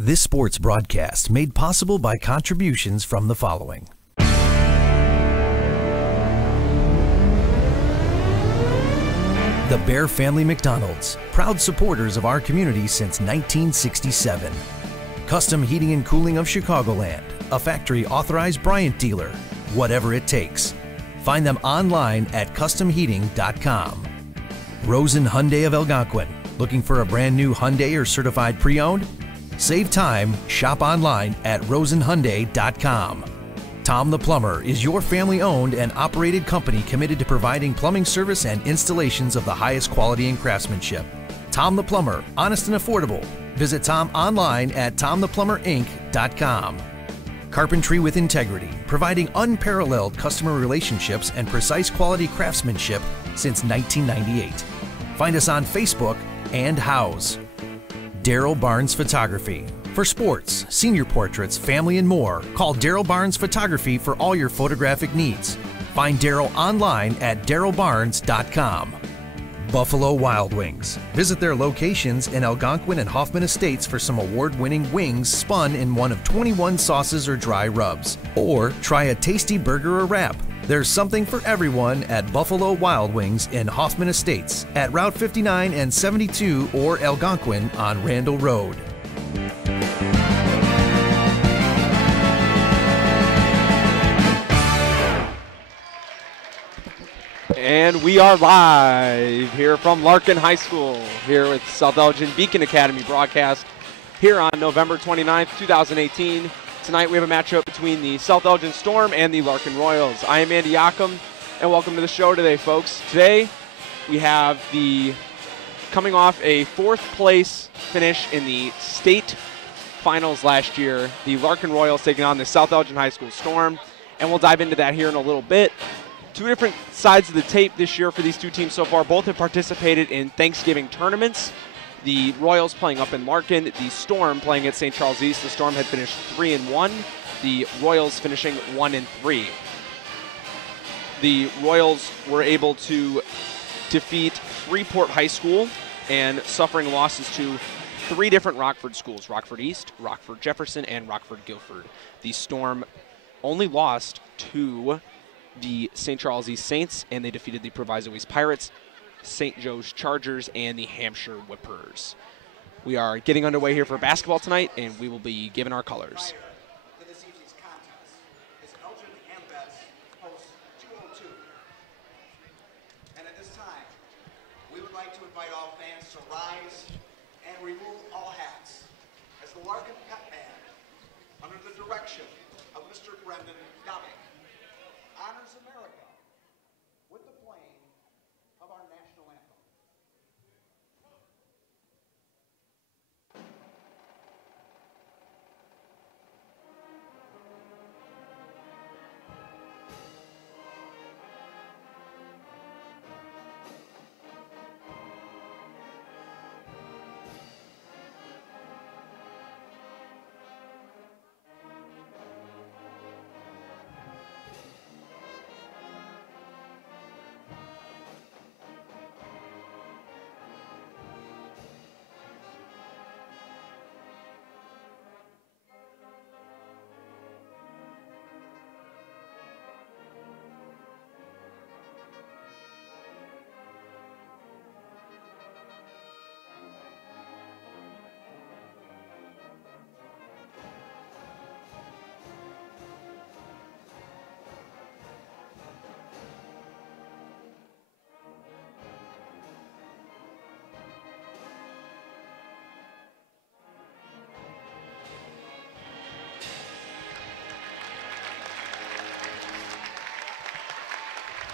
This sports broadcast made possible by contributions from the following. The Bear Family McDonald's, proud supporters of our community since 1967. Custom Heating and Cooling of Chicagoland, a factory authorized Bryant dealer, whatever it takes. Find them online at customheating.com. Rosen Hyundai of Algonquin, looking for a brand new Hyundai or certified pre-owned? Save time, shop online at rosenhyundai.com. Tom the Plumber is your family-owned and operated company committed to providing plumbing service and installations of the highest quality and craftsmanship. Tom the Plumber, honest and affordable. Visit Tom online at tomtheplumberinc.com. Carpentry with Integrity, providing unparalleled customer relationships and precise quality craftsmanship since 1998. Find us on Facebook and House. Daryl Barnes Photography. For sports, senior portraits, family, and more, call Daryl Barnes Photography for all your photographic needs. Find Daryl online at darylbarnes.com. Buffalo Wild Wings. Visit their locations in Algonquin and Hoffman Estates for some award-winning wings spun in one of 21 sauces or dry rubs. Or try a tasty burger or wrap. There's something for everyone at Buffalo Wild Wings in Hoffman Estates at Route 59 and 72 or Algonquin on Randall Road. And we are live here from Larkin High School, here with SEHS Beacon Academy broadcast here on November 29th, 2018. Tonight we have a matchup between the SEHS Storm and the Larkin Royals. I am Andy Jachim, and welcome to the show today, folks. Today we have coming off a 4th place finish in the state finals last year, the Larkin Royals taking on the SEHS High School Storm, and we'll dive into that here in a little bit. Two different sides of the tape this year for these two teams so far. Both have participated in Thanksgiving tournaments. The Royals playing up in Larkin, the Storm playing at St. Charles East. The Storm had finished 3-1, the Royals finishing 1-3. The Royals were able to defeat Freeport High School and suffering losses to 3 different Rockford schools, Rockford East, Rockford Jefferson, and Rockford Guilford. The Storm only lost to the St. Charles East Saints, and they defeated the Proviso East Pirates, St. Joe's Chargers, and the Hampshire Whippers. We are getting underway here for basketball tonight, and we will be given our colors. This evening's contest is Elgin hosts 202. And at this time, we would like to invite all fans to rise and remove all hats as the Larkin Pep Band, under the direction of Mr. Brendan Domick, honors America with the playing of our national anthem.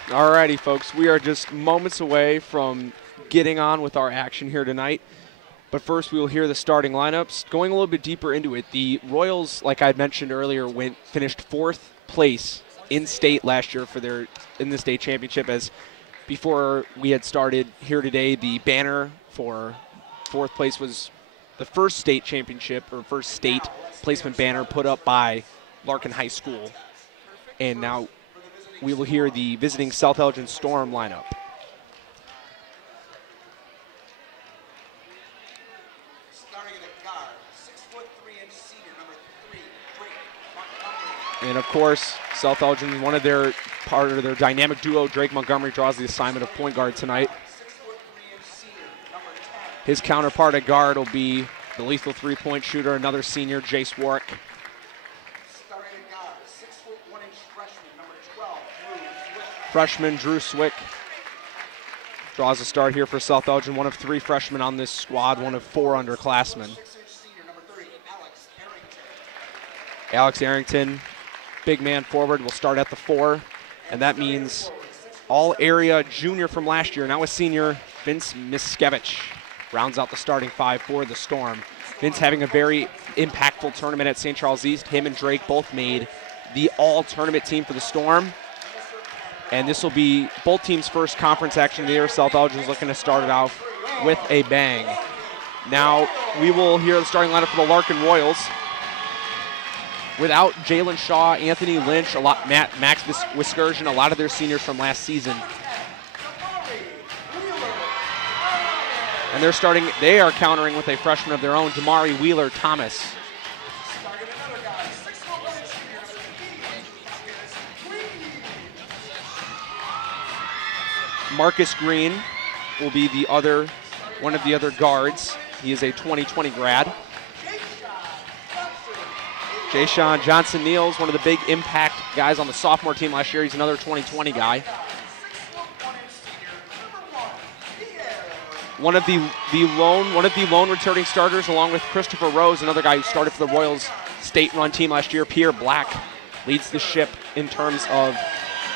Alrighty, folks, we are just moments away from getting on with our action here tonight. But first, we will hear the starting lineups. Going a little bit deeper into it, the Royals, like I mentioned earlier, finished 4th place in state last year in the state championship. As before we had started here today, the banner for 4th place was the first state championship or first state placement banner put up by Larkin High School. And now we will hear the visiting SEHS Storm lineup. Starting at a guard, 6'3" And of course, South Elgin, part of their dynamic duo, Drake Montgomery, draws the assignment of point guard tonight. His counterpart at guard will be the lethal three-point shooter, another senior, Jace Warwick. Freshman Drew Swick draws a start here for South Elgin, one of 3 freshmen on this squad, one of 4 underclassmen. Alex Arrington, big man forward, will start at the 4, and that means all-area junior from last year, now a senior, Vince Miskevich, rounds out the starting 5 for the Storm. Vince having a very impactful tournament at St. Charles East. Him and Drake both made the all-tournament team for the Storm. And this will be both teams' first conference action of the year. South Elgin is looking to start it off with a bang. Now we will hear the starting lineup for the Larkin Royals. Without Jalen Shaw, Anthony Lynch, Max Wiskersion, a lot of their seniors from last season. And they are countering with a freshman of their own, Damari Wheeler-Thomas. Marcus Green will be one of the other guards. He is a 2020 grad. Jay-Sean Johnson-Neals, one of the big impact guys on the sophomore team last year. He's another 2020 guy. One of the lone returning starters, along with Christopher Rose, another guy who started for the Royals state-run team last year. Pierre Black leads the ship in terms of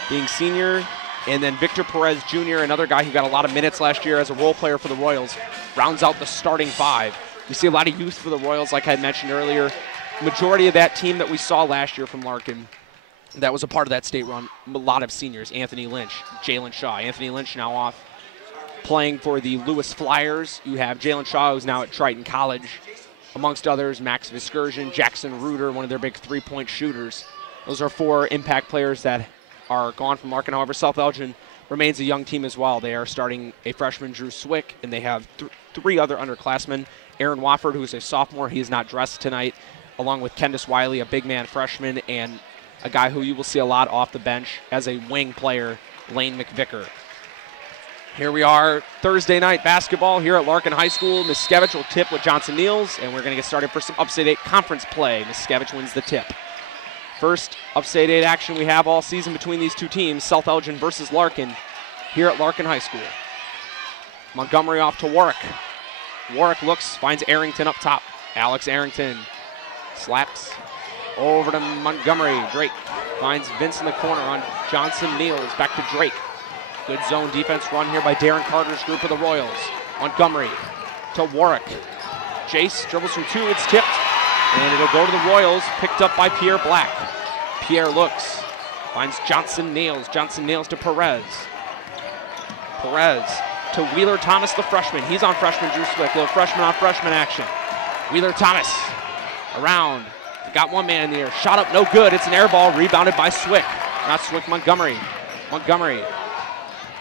being senior. And then Victor Perez Jr., another guy who got a lot of minutes last year as a role player for the Royals, rounds out the starting 5. We see a lot of youth for the Royals, like I mentioned earlier. Majority of that team that we saw last year from Larkin, that was a part of that state run, a lot of seniors. Anthony Lynch, Jalen Shaw. Anthony Lynch now off playing for the Lewis Flyers. You have Jalen Shaw, who's now at Triton College, amongst others, Max Viscursion, Jackson Reuter, one of their big three-point shooters. Those are 4 impact players that are gone from Larkin. However, South Elgin remains a young team as well. They are starting a freshman, Drew Swick, and they have 3 other underclassmen. Aaron Wofford, who is a sophomore, he is not dressed tonight, along with Kendis Wiley, a big man freshman, and a guy who you will see a lot off the bench as a wing player, Lane McVicker. Here we are, Thursday night basketball here at Larkin High School. Miskevich will tip with Johnson-Neals, and we're going to get started for some Upstate 8 conference play. Miskevich wins the tip. First Upstate 8 action we have all season between these 2 teams, South Elgin versus Larkin, here at Larkin High School. Montgomery off to Warwick. Warwick looks, finds Arrington up top. Alex Arrington slaps over to Montgomery. Drake finds Vince in the corner on Johnson-Neals. Back to Drake. Good zone defense run here by Darren Carter's group of the Royals. Montgomery to Warwick. Jace dribbles from 2, it's tipped. And it'll go to the Royals, picked up by Pierre Black. Pierre looks, finds Johnson-Neals. Johnson-Neals to Perez. Perez to Wheeler-Thomas, the freshman. He's on freshman Drew Swick. Little freshman on freshman action. Wheeler-Thomas around. Got one man in the air. Shot up, no good. It's an air ball, rebounded by Swick. Not Swick, Montgomery. Montgomery.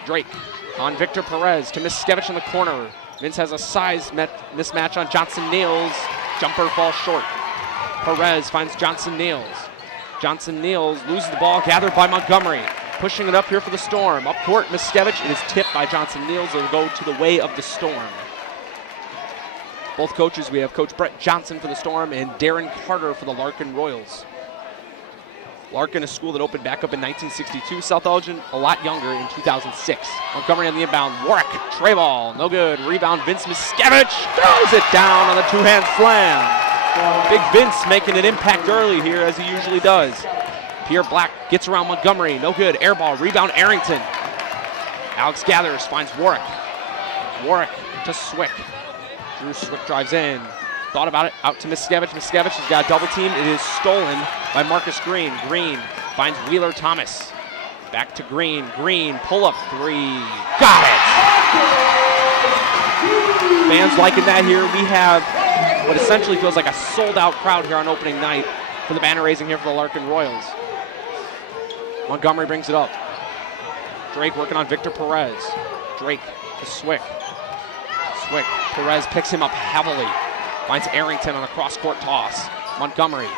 Drake on Victor Perez to Miskevich in the corner. Vince has a size mismatch on Johnson-Neals. Jumper falls short. Perez finds Johnson-Neals. Johnson-Neals loses the ball, gathered by Montgomery. Pushing it up here for the Storm. Up court, Miskevich. It is tipped by Johnson-Neals. It'll go to the way of the Storm. Both coaches, we have Coach Brett Johnson for the Storm and Darren Carter for the Larkin Royals. Larkin, a school that opened back up in 1962. South Elgin, a lot younger, in 2006. Montgomery on the inbound. Warwick, tray ball, no good. Rebound, Vince Miskevich throws it down on the 2-hand slam. Big Vince making an impact early here, as he usually does. Pierre Black gets around Montgomery, no good. Air ball, rebound, Arrington. Alex Gathers finds Warwick. Warwick to Swick. Drew Swick drives in. Thought about it, out to Miskevich. Miskevich has got a double team. It is stolen by Marcus Green. Green finds Wheeler-Thomas. Back to Green. Green, pull-up 3. Got it! Fans liking that here. We have what essentially feels like a sold-out crowd here on opening night for the banner raising here for the Larkin Royals. Montgomery brings it up. Drake working on Victor Perez. Drake to Swick. Swick. Perez picks him up heavily. Finds Arrington on a cross-court toss. Montgomery.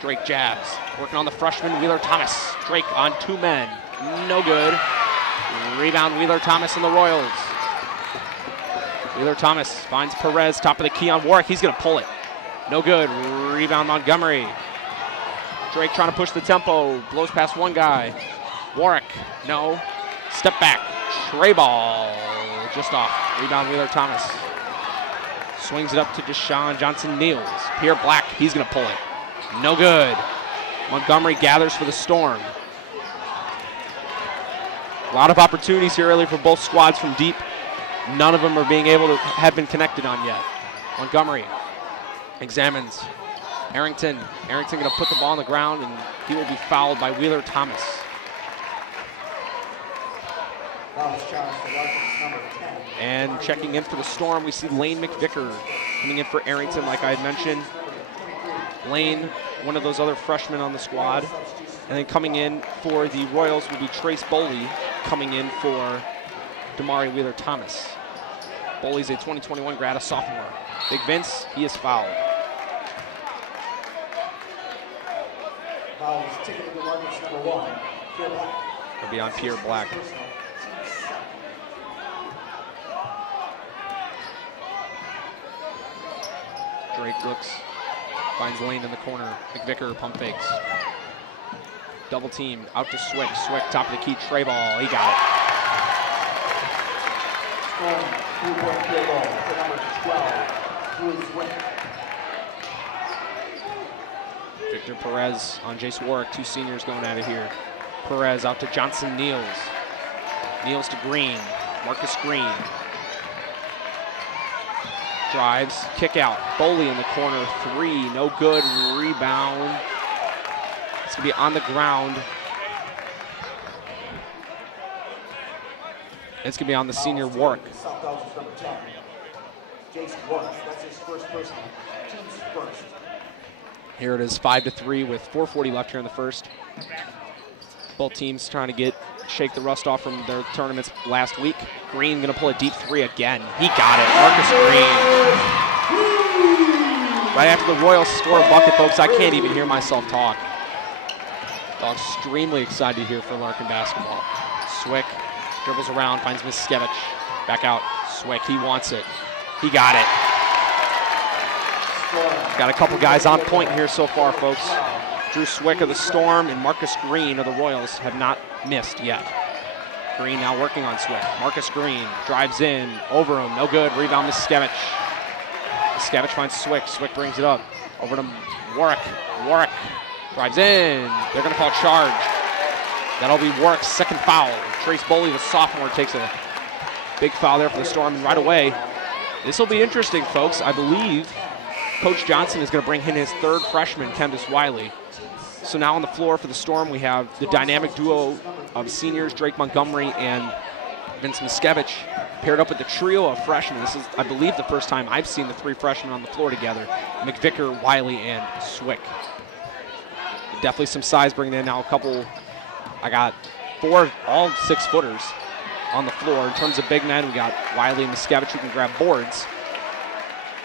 Drake jabs, working on the freshman Wheeler Thomas. Drake on 2 men, no good. Rebound Wheeler Thomas and the Royals. Wheeler Thomas finds Perez, top of the key on Warwick. He's gonna pull it, no good. Rebound Montgomery. Drake trying to push the tempo, blows past one guy. Warwick, no. Step back, tray ball, just off. Rebound Wheeler Thomas. Swings it up to Deshaun Johnson-Niels. Pierre Black, he's gonna pull it. No good. Montgomery gathers for the Storm. A lot of opportunities here early for both squads from deep. None of them are being able to have been connected on yet. Montgomery examines Arrington. Arrington gonna put the ball on the ground and he will be fouled by Wheeler Thomas. And checking in for the Storm, we see Lane McVicker coming in for Arrington, like I had mentioned. Lane, one of those other freshmen on the squad. And then coming in for the Royals will be Trace Boley, coming in for Damari Wheeler Thomas. Boley's a 2021 grad, a sophomore. Big Vince, he is fouled. Fouls ticketed to Larkin's number 1, Pierre Black. It'll be on Pierre Black. Drake looks, finds Lane in the corner. McVicker pump fakes. Double team, out to Swick. Swick, top of the key, tray ball. He got it. Storm, 3-point field goal for number 12, Drew Swick. Victor Perez on Jace Warwick. 2 seniors going at it here. Perez out to Johnson-Niels. Niels to Green. Marcus Green. Drives, kick out. Boley in the corner, 3, no good. Rebound. It's gonna be on the ground. It's gonna be on the senior Warwick. South Belgium's number 10, Jason Warwick. That's his first personal, team's first. Here it is, 5-3 with 4:40 left here in the first. Both teams trying to shake the rust off from their tournaments last week. Green gonna pull a deep 3 again. He got it, Marcus Green. Right after the Royals score a bucket, folks, I can't even hear myself talk. I'm extremely excited here for Larkin basketball. Swick dribbles around, finds Miskevich. Back out, Swick, he wants it. He got it. Got a couple guys on point here so far, folks. Drew Swick of the Storm and Marcus Green of the Royals have not missed yet. Green now working on Swick. Marcus Green drives in, over him, no good. Rebound Miskevich. Miskevich finds Swick. Swick brings it up. Over to Warwick. Warwick drives in. They're going to call charge. That'll be Warwick's second foul. Trace Boley, the sophomore, takes a big foul there for the Storm. And right away, this will be interesting, folks. I believe Coach Johnson is going to bring in his 3rd freshman, Kendis Wiley. So now on the floor for the Storm, we have the dynamic duo of seniors, Drake Montgomery and Vince Miskevich, paired up with the trio of freshmen. This is, I believe, the first time I've seen the 3 freshmen on the floor together. McVicker, Wiley, and Swick. Definitely some size bringing in now a couple. I got 4, all 6-footers on the floor. In terms of big men, we got Wiley and Miskevich who can grab boards.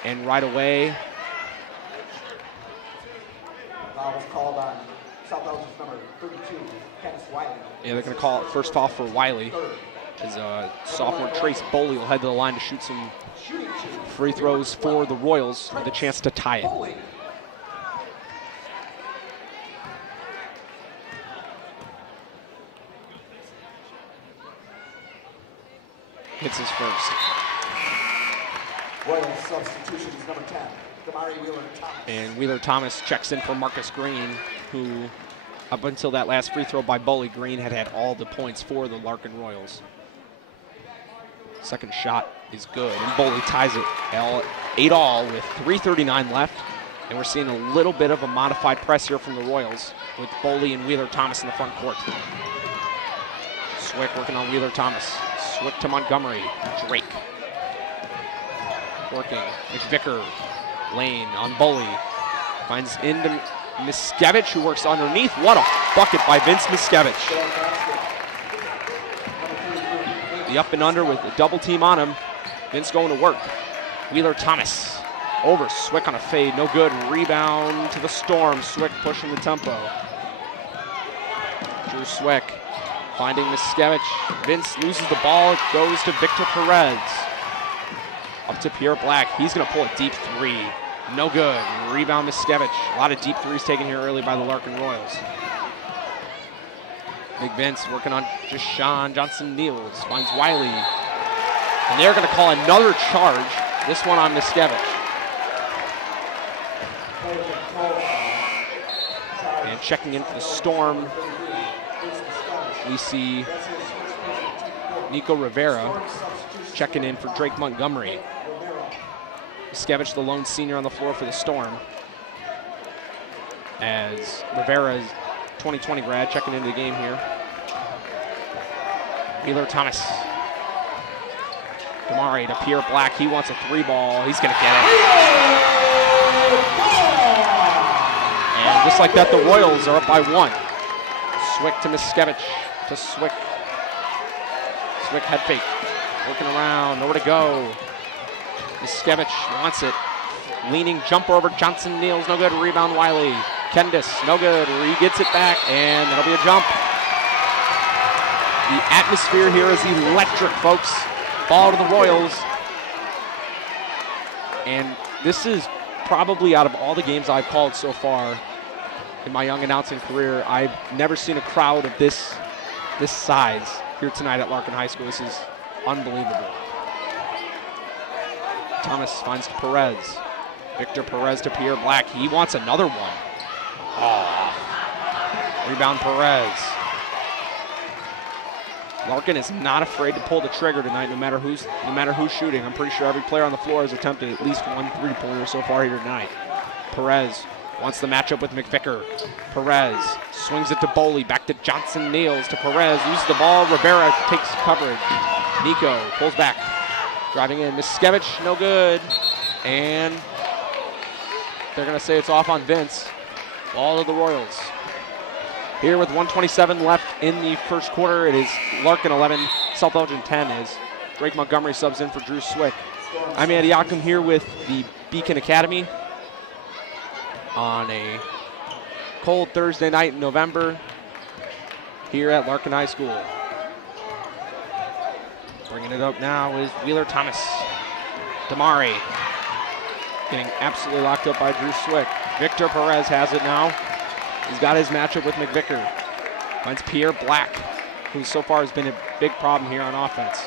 And right away, Foul was called on South Belgium's number 32, Kenneth Wiley. yeah, they're going to call it first foul for Wiley. As sophomore Trace Boley will head to the line to shoot some free throws for the Royals with a chance to tie it. Hits his first. Royals substitution is number 10, Damari Wheeler Thomas. And Wheeler Thomas checks in for Marcus Green, who up until that last free throw by Boley, Green had all the points for the Larkin Royals. Second shot is good, and Boley ties it 8-all with 3:39 left. And we're seeing a little bit of a modified press here from the Royals with Boley and Wheeler Thomas in the front court. Swick working on Wheeler Thomas. Swick to Montgomery. Drake. Working. McVicker. Lane on Boley. Finds into Miskevich, who works underneath. What a bucket by Vince Miskevich. The up and under with a double team on him. Vince going to work. Wheeler Thomas Over Swick on a fade, no good. Rebound to the Storm. Swick pushing the tempo. Drew Swick finding Miskevich. Vince loses the ball. It goes to Victor Perez. Up to Pierre Black. He's going to pull a deep three. No good. Rebound Miskevich. A lot of deep threes taken here early by the Larkin Royals. Big Vince working on Jachim Johnson-Niels. Finds Wiley. And they're going to call another charge. This one on Miskevich. And checking in for the Storm, we see Nico Rivera checking in for Drake Montgomery. Miskevich, the lone senior on the floor for the Storm. As Rivera's 2020 grad checking into the game here. Wheeler Thomas. Damari to Pierre Black. He wants a three ball. He's going to get it. And just like that, the Royals are up by 1. Swick to Miskevich to Swick. Swick head fake. Working around. Nowhere to go. Miskevich wants it. Leaning jumper over Johnson-Niels. No good. Rebound Wiley. Kendis. No good. He gets it back, and that'll be a jump. The atmosphere here is electric, folks. Ball to the Royals. And this is probably, out of all the games I've called so far in my young announcing career, I've never seen a crowd of this size here tonight at Larkin High School. This is unbelievable. Thomas finds Perez. Victor Perez to Pierre Black. He wants another one. Oh. Rebound Perez. Larkin is not afraid to pull the trigger tonight, no matter who's shooting. I'm pretty sure every player on the floor has attempted at least one three-pointer so far here tonight. Perez wants the matchup with McVicker. Perez swings it to Boley, back to Johnson-Niels to Perez, loses the ball. Rivera takes coverage. Nico pulls back, driving in. Miskevich, no good. And they're going to say it's off on Vince. Ball to the Royals. Here with 1:27 left in the first quarter, it is Larkin 11, South Elgin 10 as Drake Montgomery subs in for Drew Swick. I'm Andy Jachim here with the Beacon Academy on a cold Thursday night in November here at Larkin High School. Bringing it up now is Wheeler Thomas. Damari getting absolutely locked up by Drew Swick. Victor Perez has it now. He's got his matchup with McVicker. Finds Pierre Black, who so far has been a big problem here on offense.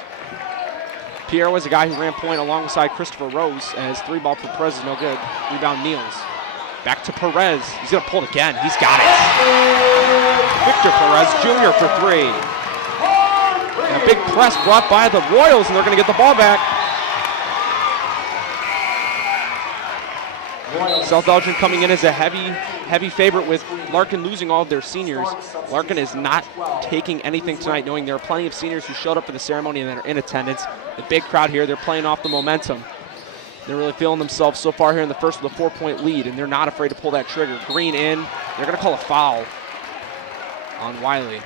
Pierre was a guy who ran point alongside Christopher Rose, as three ball for Perez is no good. Rebound Niels. Back to Perez. He's going to pull it again. He's got it. Victor Perez Jr. for three. And a big press brought by the Royals, and they're going to get the ball back. South Elgin coming in as a heavy favorite with Larkin losing all of their seniors. Larkin is not taking anything tonight, knowing there are plenty of seniors who showed up for the ceremony and that are in attendance. The big crowd here, they're playing off the momentum. They're really feeling themselves so far here in the first with a 4-point lead, and they're not afraid to pull that trigger. Green in. They're going to call a foul on Wiley.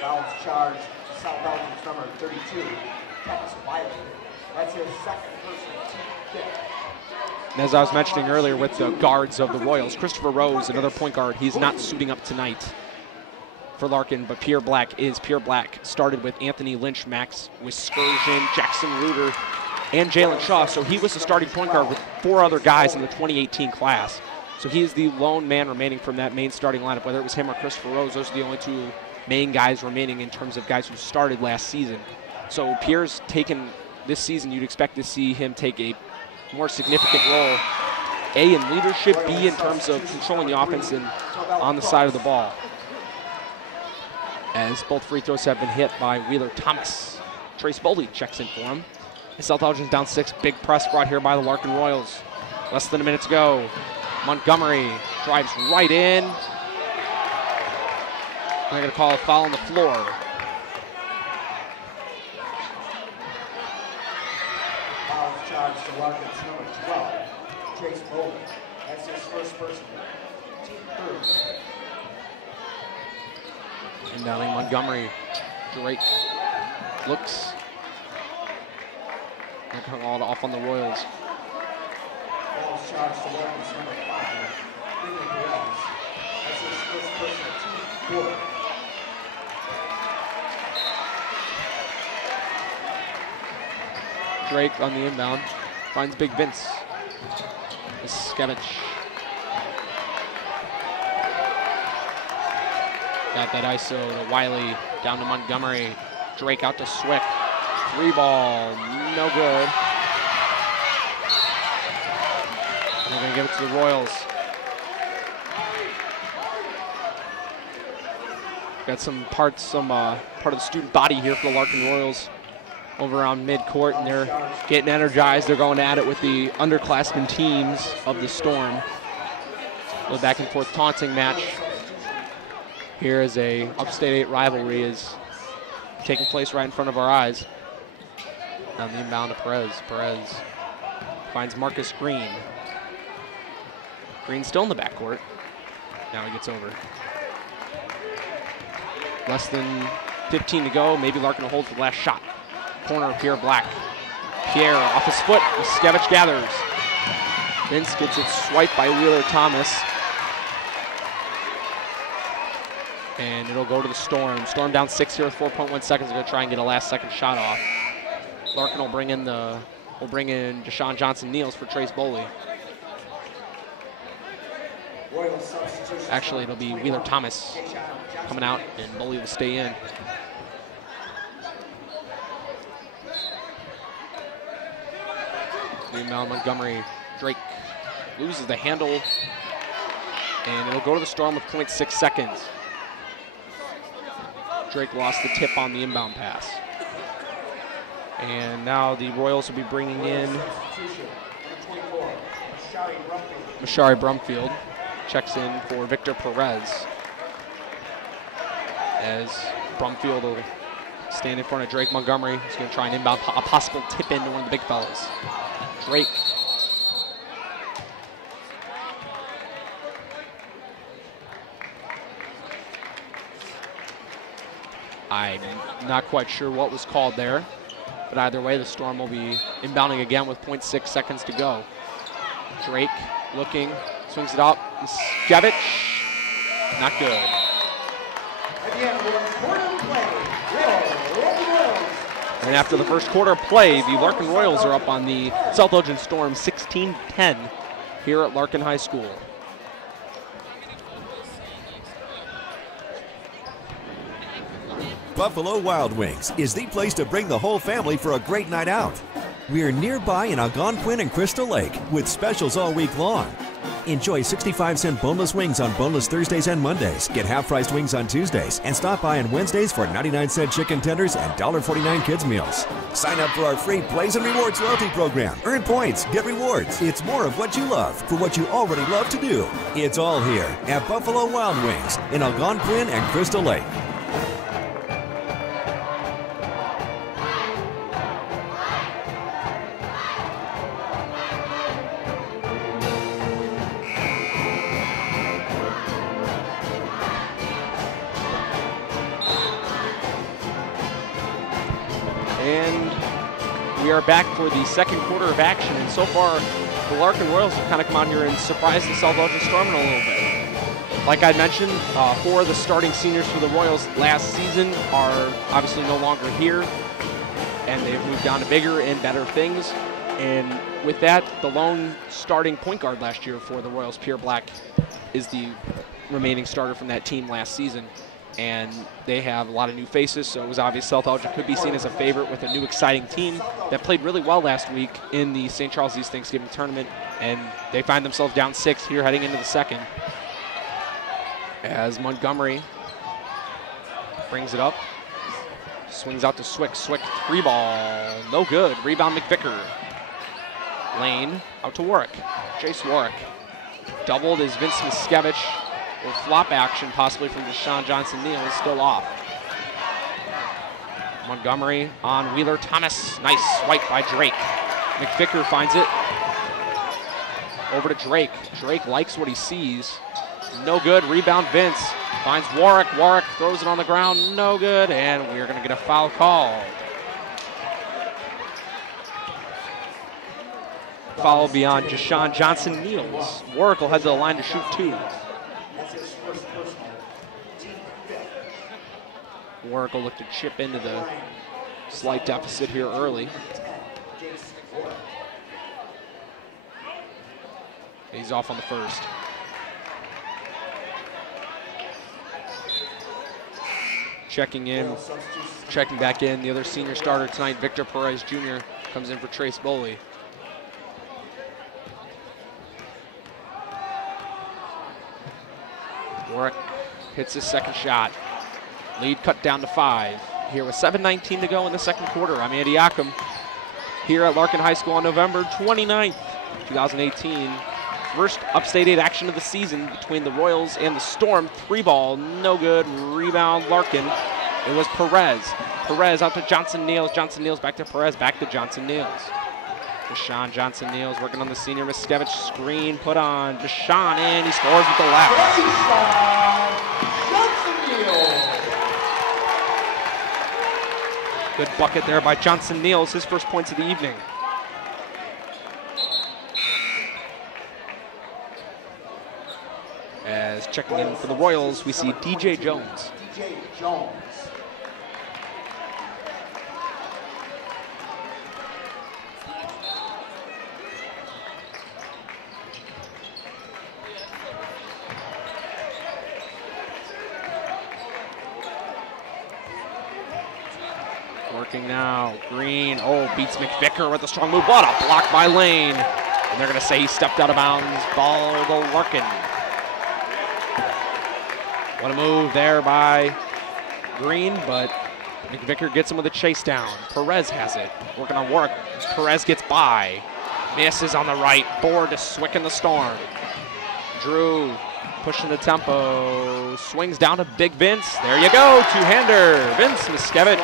Foul's charged to South Elgin's number 32, Kevin Wiley. That's his second personal team kick. And as I was mentioning earlier with the guards of the Royals, Christopher Rose, another point guard, he's not suiting up tonight for Larkin, but Pierre Black is. Pierre Black started with Anthony Lynch, Max Wiskursion, Jackson Reuter, and Jalen Shaw. So he was the starting point guard with 4 other guys in the 2018 class. So he is the lone man remaining from that main starting lineup. Whether it was him or Christopher Rose, those are the only 2 main guys remaining in terms of guys who started last season. So Pierre's taken this season, you'd expect to see him take a more significant role, A, in leadership, B, in terms of controlling the offense and on the side of the ball. As both free throws have been hit by Wheeler Thomas. Trace Boley checks in for him. And South Elgin's down 6. Big press brought here by the Larkin Royals. Less than a minute to go. Montgomery drives right in. They're going to call a foul on the floor. Charged to Larkin's number 12, Trace Bowler. That's his first person. Team third. Inbounding Montgomery. Drake looks. They're all off on the Royals. Ball charged to Larkin's number 5, Freeman Perez. That's his first personal team quarter. Drake on the inbound. Finds Big Vince. Skevich. Got that ISO to Wiley, down to Montgomery. Drake out to Swick. 3-ball, no good. They're gonna give it to the Royals. Got some part of the student body here for the Larkin Royals over around mid-court, and they're getting energized. They're going at it with the underclassmen teams of the Storm. A little back and forth taunting match. Here is a Upstate 8 rivalry is taking place right in front of our eyes. On the inbound to Perez. Perez finds Marcus Green. Green still in the backcourt. Now he gets over. Less than 15 to go. Maybe Larkin will hold for the last shot. Corner of Pierre Black. Pierre off his foot. Skevich gathers. Vince gets it swiped by Wheeler Thomas. And it'll go to the Storm. Storm down 6 here with 4.1 seconds. They're going to try and get a last-second shot off. Larkin will bring in Deshaun Johnson-Neals for Trace Boley. Actually, it'll be Wheeler Thomas coming out, and Boley will stay in. Inbound Montgomery. Drake loses the handle, and it'll go to the Storm with 0.6 seconds. Drake lost the tip on the inbound pass. And now the Royals will be bringing in Mashari Brumfield. Checks in for Victor Perez. As Brumfield will stand in front of Drake Montgomery. He's going to try and inbound a possible tip into one of the big fellas. Drake. I'm not quite sure what was called there, but either way, the Storm will be inbounding again with 0.6 seconds to go. Drake looking, swings it up. Skevich, not good. And after the first quarter of play, the Larkin Royals are up on the South Elgin Storm 16-10 here at Larkin High School. Buffalo Wild Wings is the place to bring the whole family for a great night out. We're nearby in Algonquin and Crystal Lake with specials all week long. Enjoy 65-cent boneless wings on boneless Thursdays and Mondays. Get half-priced wings on Tuesdays. And stop by on Wednesdays for 99-cent chicken tenders and $1.49 kids meals. Sign up for our free Plays and Rewards loyalty program. Earn points, get rewards. It's more of what you love for what you already love to do. It's all here at Buffalo Wild Wings in Algonquin and Crystal Lake. We are back for the second quarter of action, and so far the Larkin Royals have kind of come out here and surprised the South Elgin Storm in a little bit. Like I mentioned, 4 of the starting seniors for the Royals last season are obviously no longer here, and they've moved on to bigger and better things. And with that, the lone starting point guard last year for the Royals, Pierre Black, is the remaining starter from that team last season. And they have a lot of new faces, so it was obvious South Elgin could be seen as a favorite with a new exciting team that played really well last week in the St. Charles East Thanksgiving tournament, and they find themselves down 6 here heading into the second. As Montgomery brings it up, swings out to Swick. Swick 3-ball, no good. Rebound McVicker. Lane out to Warwick. Jace Warwick. Doubled is Vince Miskevich. Or flop action possibly from Deshaun Johnson-Neals, still off. Montgomery on Wheeler Thomas. Nice swipe by Drake. McVicker finds it. Over to Drake. Drake likes what he sees. No good. Rebound Vince. Finds Warwick. Warwick throws it on the ground. No good. And we're going to get a foul called. foul beyond Jachim Johnson-Niels. Warwick will head to the line to shoot 2. Warwick will look to chip into the slight deficit here early. He's off on the first. Checking back in, the other senior starter tonight, Victor Perez Jr. comes in for Trace Boley. Warwick hits his second shot. Lead cut down to 5. Here with 7:19 to go in the second quarter. I'm Andy Jachim here at Larkin High School on November 29th, 2018. First upstate 8 action of the season between the Royals and the Storm. 3-ball, no good. Rebound, Larkin. It was Perez. Perez out to Johnson-Niels. Johnson-Niels back to Perez, back to Johnson-Niels. Jachim Johnson-Niels working on the senior Miskevich. Screen put on Jachim, and he scores with the left. Good bucket there by Johnson-Niels, his first points of the evening. As checking in for the Royals, we see DJ Jones. DJ Jones. Working now, Green, beats McVicker with a strong move. What a block by Lane. And they're gonna say he stepped out of bounds. Ball to Larkin. What a move there by Green, but McVicker gets him with a chase down. Perez has it, working on Warwick. Perez gets by, misses on the right. Board to Swick in the Storm. Drew pushing the tempo, swings down to Big Vince. There you go, two-hander, Vince Miskevich.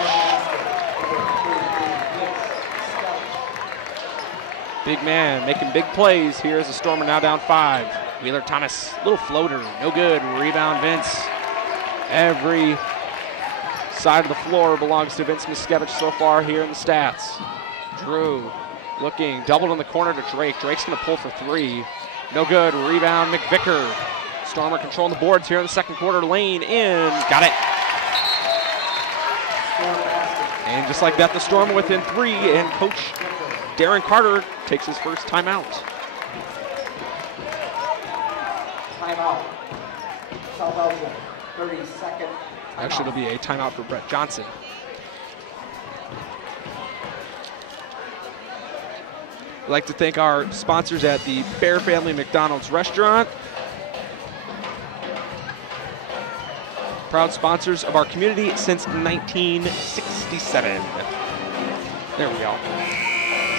Big man making big plays here as the Storm are now down 5. Wheeler Thomas, little floater, no good. Rebound Vince. Every side of the floor belongs to Vince Miskevich so far here in the stats. Drew looking, doubled in the corner to Drake. Drake's gonna pull for 3. No good, rebound McVicker. Storm are controlling the boards here in the second quarter. Lane in, got it. And just like that, the Storm are within 3, and Coach Darren Carter takes his first timeout. Timeout. South Elgin, 30-second. Actually, it'll be a timeout for Brett Johnson. I'd like to thank our sponsors at the Bear Family McDonald's Restaurant. Proud sponsors of our community since 1967. There we go.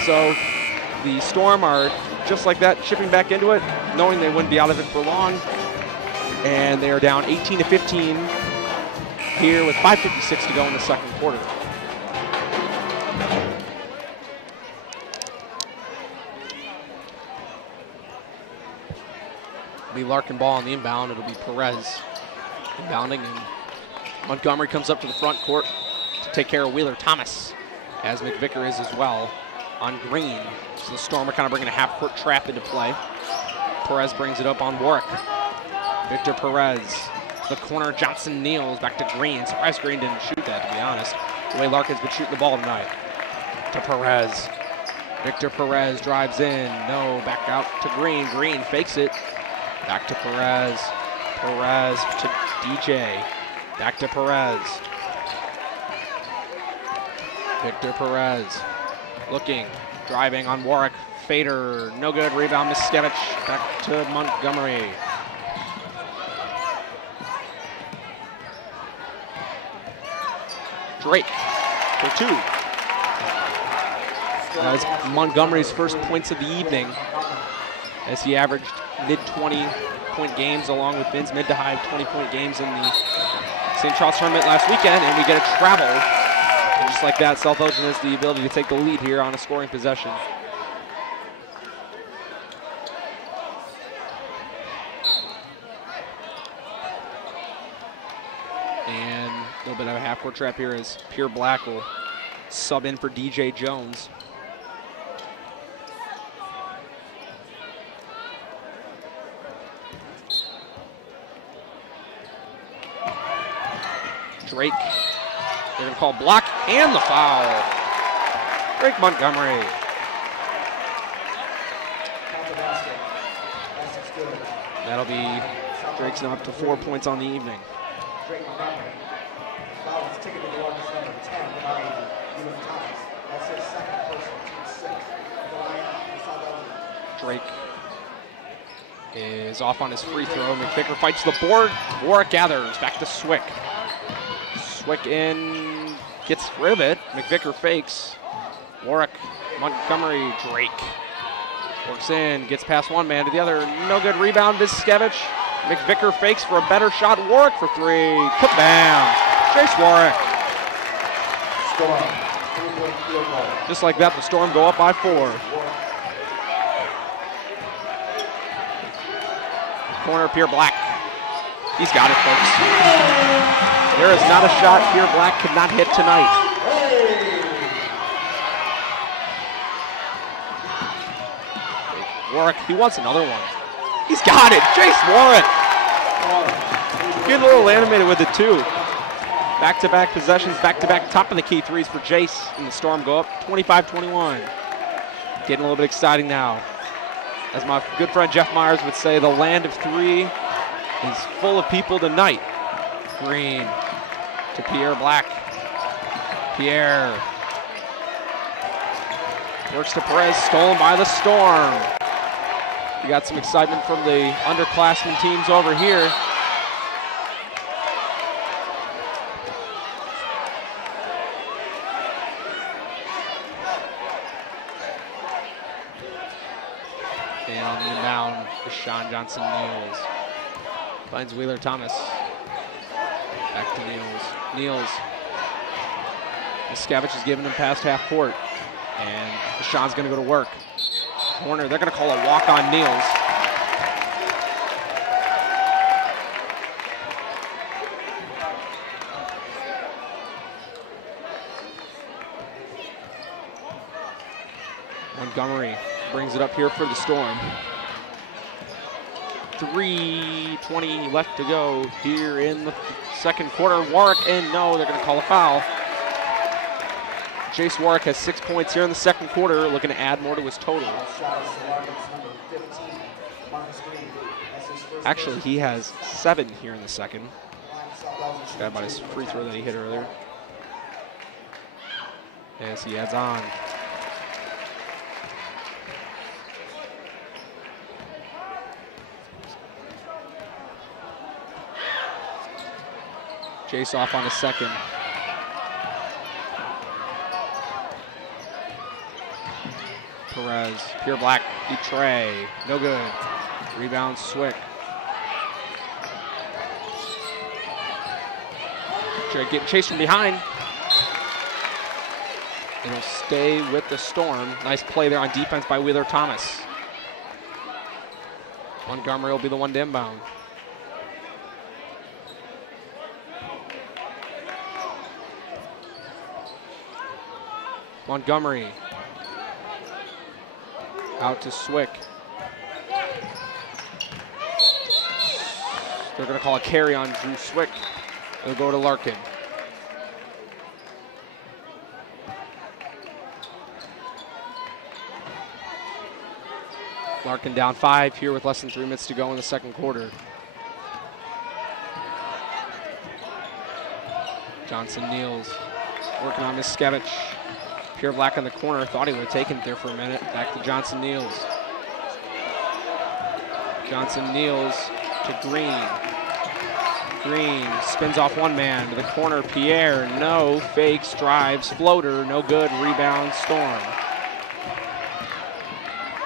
So the Storm are just like that, chipping back into it, knowing they wouldn't be out of it for long. And they are down 18-15 here with 5:56 to go in the second quarter. It'll be Larkin ball on the inbound. It'll be Perez inbounding, and Montgomery comes up to the front court to take care of Wheeler Thomas, as McVicker is as well, on Green. So the Storm are kind of bringing a half-court trap into play. Perez brings it up on Warwick. Victor Perez to the corner. Johnson-Niels back to Green. Surprised Green didn't shoot that, to be honest. The way Larkin's been shooting the ball tonight. To Perez. Victor Perez drives in. No, back out to Green. Green fakes it. Back to Perez. Perez to DJ. Back to Perez. Victor Perez looking, driving on Warwick. Fader, no good. Rebound, Miskevich. Back to Montgomery. Drake for 2. That's Montgomery's first points of the evening, as he averaged mid-20-point games along with Vince, mid to high 20-point games in the St. Charles tournament last weekend, and we get a travel. And just like that, South Elgin has the ability to take the lead here on a scoring possession. And a little bit of a half-court trap here as Pierre Black will sub in for DJ Jones. Drake. They're going to call block and the foul. Drake Montgomery. That'll be Drake's now up to 4 points on the evening. Drake Montgomery. Foul is ticketed to Larkin's number 10, Thomas. That's his second personal, team 6. The line for South Elgin. Drake is off on his free throw. McVicker fights the board. Warwick gathers. Back to Swick. Swick in, gets rid of it. McVicker fakes. Warwick, Montgomery, Drake. Works in, gets past one man to the other. No good rebound, Vizkevich. McVicker fakes for a better shot. Warwick for three. Kabam! Chase Warwick. Storm. 3-point field goal. Just like that, the Storm go up by 4. Corner, Pierre Black. He's got it, folks. There is not a shot Pierre Black could not hit tonight. Warwick, he wants another one. He's got it, Chase Warwick. Getting a little animated with it too. Back-to-back possessions, back-to-back top of the key threes for Jace, and the Storm go up 25-21. Getting a little bit exciting now. As my good friend Jeff Myers would say, the land of three is full of people tonight. Green to Pierre Black. Pierre works to Perez, stolen by the Storm. We got some excitement from the underclassmen teams over here. And on the inbound is Sean Johnson-Niels. Finds Wheeler Thomas. Back to Niels. Niels. Miscavige is giving him past half court. And Sean's going to go to work. Corner, they're going to call a walk on Niels. Montgomery brings it up here for the Storm. 3:20 left to go here in the second quarter. Warwick, and no, they're going to call a foul. Jace Warwick has 6 points here in the second quarter, looking to add more to his total. Actually, he has 7 here in the second. Got about his free throw that he hit earlier. As he adds on. Jace off on his second. Perez, Pierre Black, Trey, no good. Rebound, Swick. Trey getting chased from behind. It'll stay with the Storm. Nice play there on defense by Wheeler Thomas. Montgomery will be the one to inbound. Montgomery. Out to Swick. They're going to call a carry on Drew Swick. They'll go to Larkin. Larkin down 5 here with less than 3 minutes to go in the second quarter. Johnson-Niels working on Miscavige. Pierre Black in the corner, thought he would have taken it there for a minute. Back to Johnson-Niels. Johnson-Niels to Green. Green spins off one man to the corner. Pierre, no, fakes, drives, floater, no good, rebound, Storm.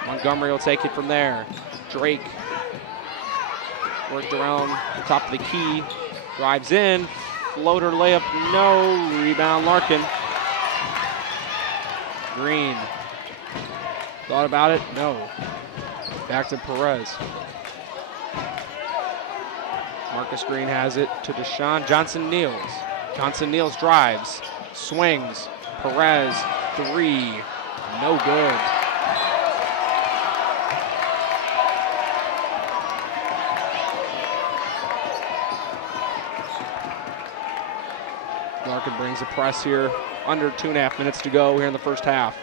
Montgomery will take it from there. Drake worked around the top of the key, drives in, floater layup, no, rebound, Larkin. Green. Thought about it? No. Back to Perez. Marcus Green has it to Deshaun Johnson-Niels. Johnson-Niels drives, swings. Perez, 3. No good. Larkin brings a press here. Under 2.5 minutes to go here in the first half.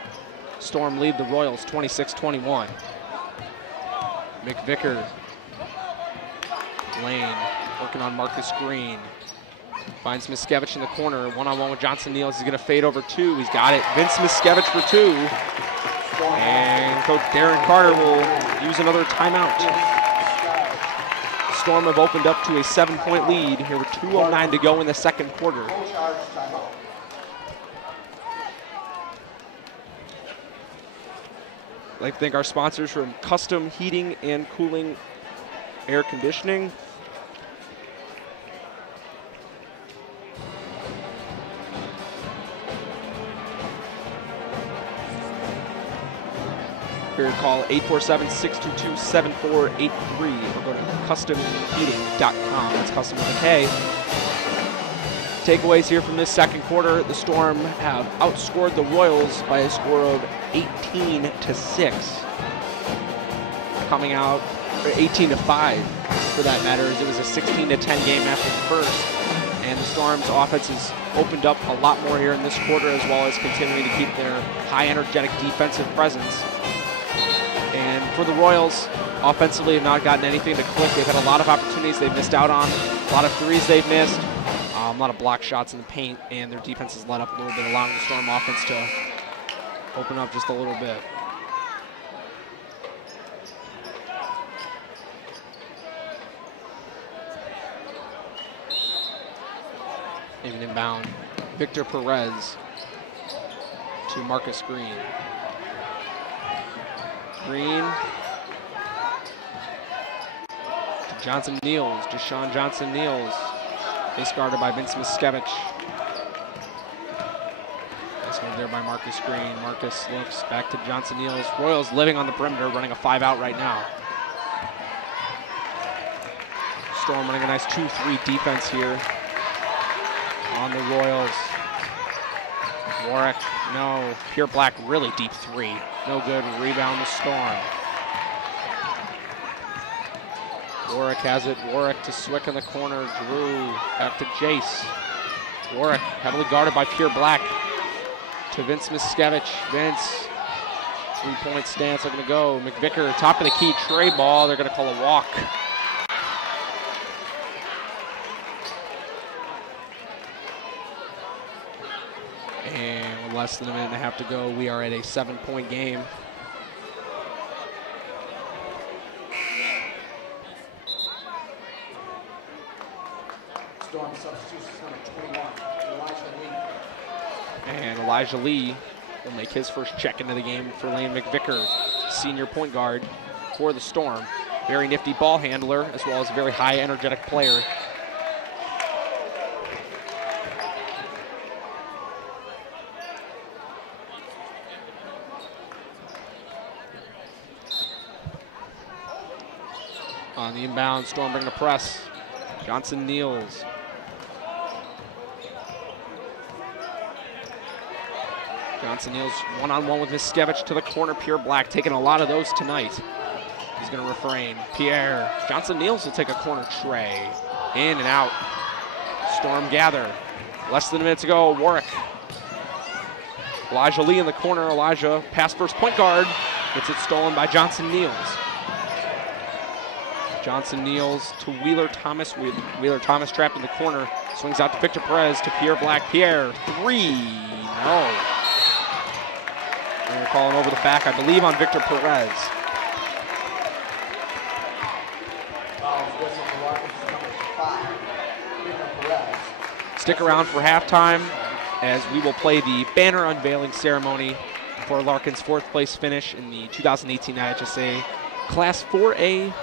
Storm lead the Royals 26-21. McVicker. Lane working on Marcus Green. Finds Miskevich in the corner. One-on-one with Johnson Niels. He's going to fade over 2. He's got it. Vince Miskevich for 2. And Coach Darren Carter will use another timeout. Storm have opened up to a 7-point lead here with 2:09 to go in the second quarter. I'd like to thank our sponsors from Custom Heating and Cooling Air Conditioning. Here, call 847-622-7483 or go to customheating.com. That's custom with a K. Takeaways here from this second quarter. The Storm have outscored the Royals by a score of 18-6. Coming out, or 18-5 for that matter, as it was a 16-10 game after the first. And the Storm's offense has opened up a lot more here in this quarter, as well as continuing to keep their high energetic defensive presence. And for the Royals, offensively have not gotten anything to click. They've had a lot of opportunities they've missed out on, a lot of threes they've missed, a lot of block shots in the paint, and their defense has let up a little bit, allowing the Storm offense to open up just a little bit. Even inbound, Victor Perez to Marcus Green. Green to Johnson Niels, Deshaun Johnson Niels. Base guarded by Vince Miskevich. Nice move there by Marcus Green. Marcus looks back to Johnson Niels. Royals living on the perimeter, running a 5-out right now. Storm running a nice 2-3 defense here on the Royals. Warwick, no. Pure Black, really deep 3. No good. Rebound the Storm. Warwick has it. Warwick to Swick in the corner. Drew back to Jace. Warwick heavily guarded by Pure Black to Vince Miskevich. Vince, 3-point stance looking to go. McVicker, top of the key, tray ball. They're going to call a walk. And with less than a minute and a half to go, we are at a 7-point game. Storm substitutes number 21, Elijah Lee. And Elijah Lee will make his first check into the game for Lane McVicker, senior point guard for the Storm. Very nifty ball handler, as well as a very high energetic player. On the inbound, Storm bringing a press. Johnson Niels. Johnson Niels one-on-one with Miskevich to the corner. Pure Black taking a lot of those tonight. He's going to refrain. Pierre. Johnson Niels will take a corner tray. In and out. Storm gather. Less than a minute to go. Warwick. Elijah Lee in the corner. Elijah pass first point guard. Gets it stolen by Johnson Niels. Johnson Niels to Wheeler Thomas. Wheeler Thomas trapped in the corner. Swings out to Victor Perez to Pierre Black. Pierre, 3. No. And they're calling over the back, I believe, on Victor Perez. Stick around for halftime as we will play the banner unveiling ceremony for Larkin's 4th place finish in the 2018 IHSA Class 4A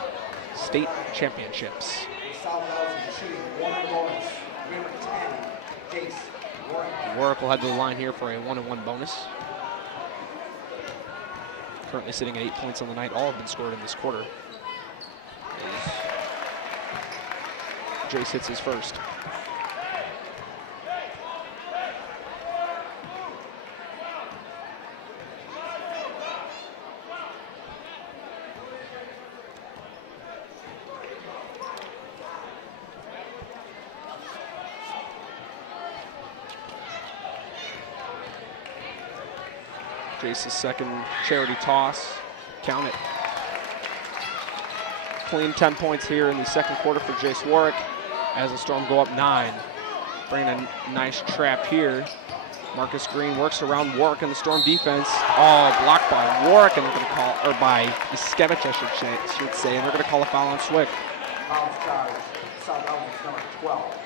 State Championships. Warwick will head to the line here for a 1-on-1 bonus. Currently sitting at 8 points on the night. All have been scored in this quarter. Jace hits his first. Jace's second charity toss. Count it. Clean 10 points here in the second quarter for Jace Warwick as the Storm go up 9. Bringing a nice trap here. Marcus Green works around Warwick in the Storm defense. Oh, blocked by Warwick, and they're going to call, or by Iskevich, I should say, and they're going to call a foul on Swick. Foul charge, South Elgin's number 12.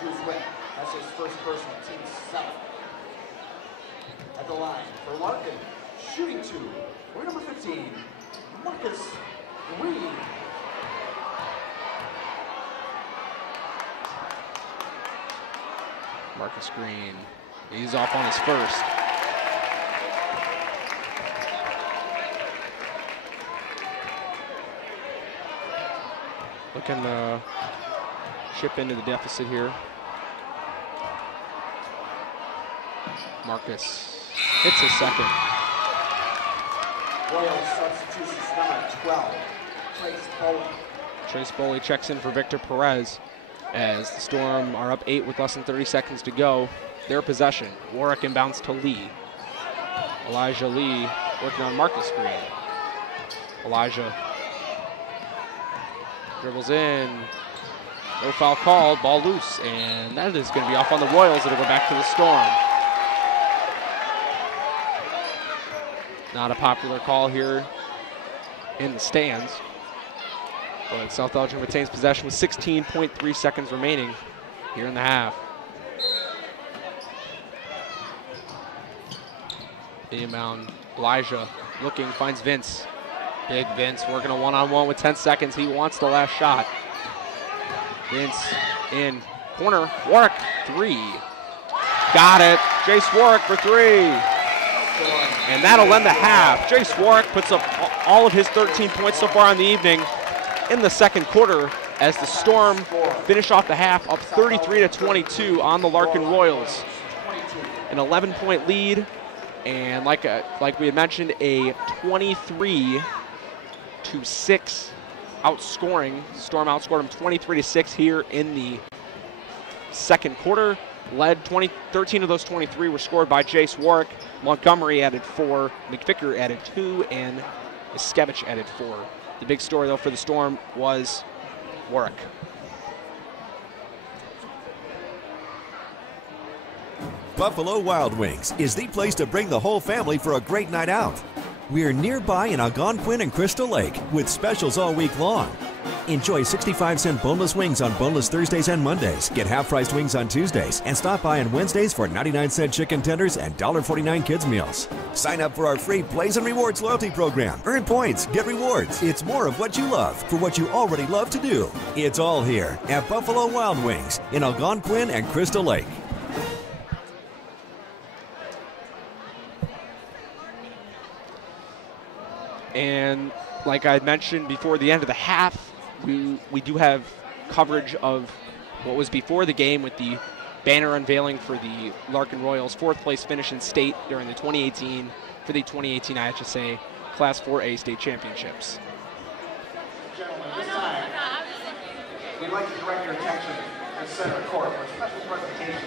Drew Swick, that's his first personal, team 7. At the line for Larkin, shooting 2. We're number 15, Marcus Green. Marcus Green, he's off on his first. Looking to chip into the deficit here. Marcus hits his second. Royal substitutions number 12, Trace Bowley. Trace Bowley checks in for Victor Perez as the Storm are up 8 with less than 30 seconds to go. Their possession. Warwick inbounds to Lee. Elijah Lee working on Marcus Green. Elijah dribbles in. No foul called, ball loose, and that is going to be off on the Royals. It'll go back to the Storm. Not a popular call here in the stands, but South Elgin retains possession with 16.3 seconds remaining here in the half. The inbound, Elijah looking, finds Vince. Big Vince working a one-on-one with 10 seconds. He wants the last shot. Vince in corner, Warwick, 3. Got it, Jace Warwick for 3. And that'll end the half. Jace Warwick puts up all of his 13 points so far in the evening in the second quarter as the Storm finish off the half up 33-22 on the Larkin Royals. An 11-point lead, and like we had mentioned, a 23-6 outscoring. Storm outscored them 23-6 here in the second quarter. 13 of those 23 were scored by Jace Warwick. Montgomery added 4, McVicker added 2, and Iskevich added 4. The big story, though, for the Storm was Warwick. Buffalo Wild Wings is the place to bring the whole family for a great night out. We're nearby in Algonquin and Crystal Lake with specials all week long. Enjoy 65-cent boneless wings on boneless Thursdays and Mondays. Get half-priced wings on Tuesdays. And stop by on Wednesdays for 99-cent chicken tenders and $1.49 kids meals. Sign up for our free Plays and Rewards loyalty program. Earn points, get rewards. It's more of what you love for what you already love to do. It's all here at Buffalo Wild Wings in Algonquin and Crystal Lake. And like I mentioned before the end of the half, we do have coverage of what was before the game with the banner unveiling for the Larkin Royals' 4th place finish in state during the 2018 IHSA Class 4A state championships. Gentlemen, this time, we'd like to direct your attention to center court for a special presentation.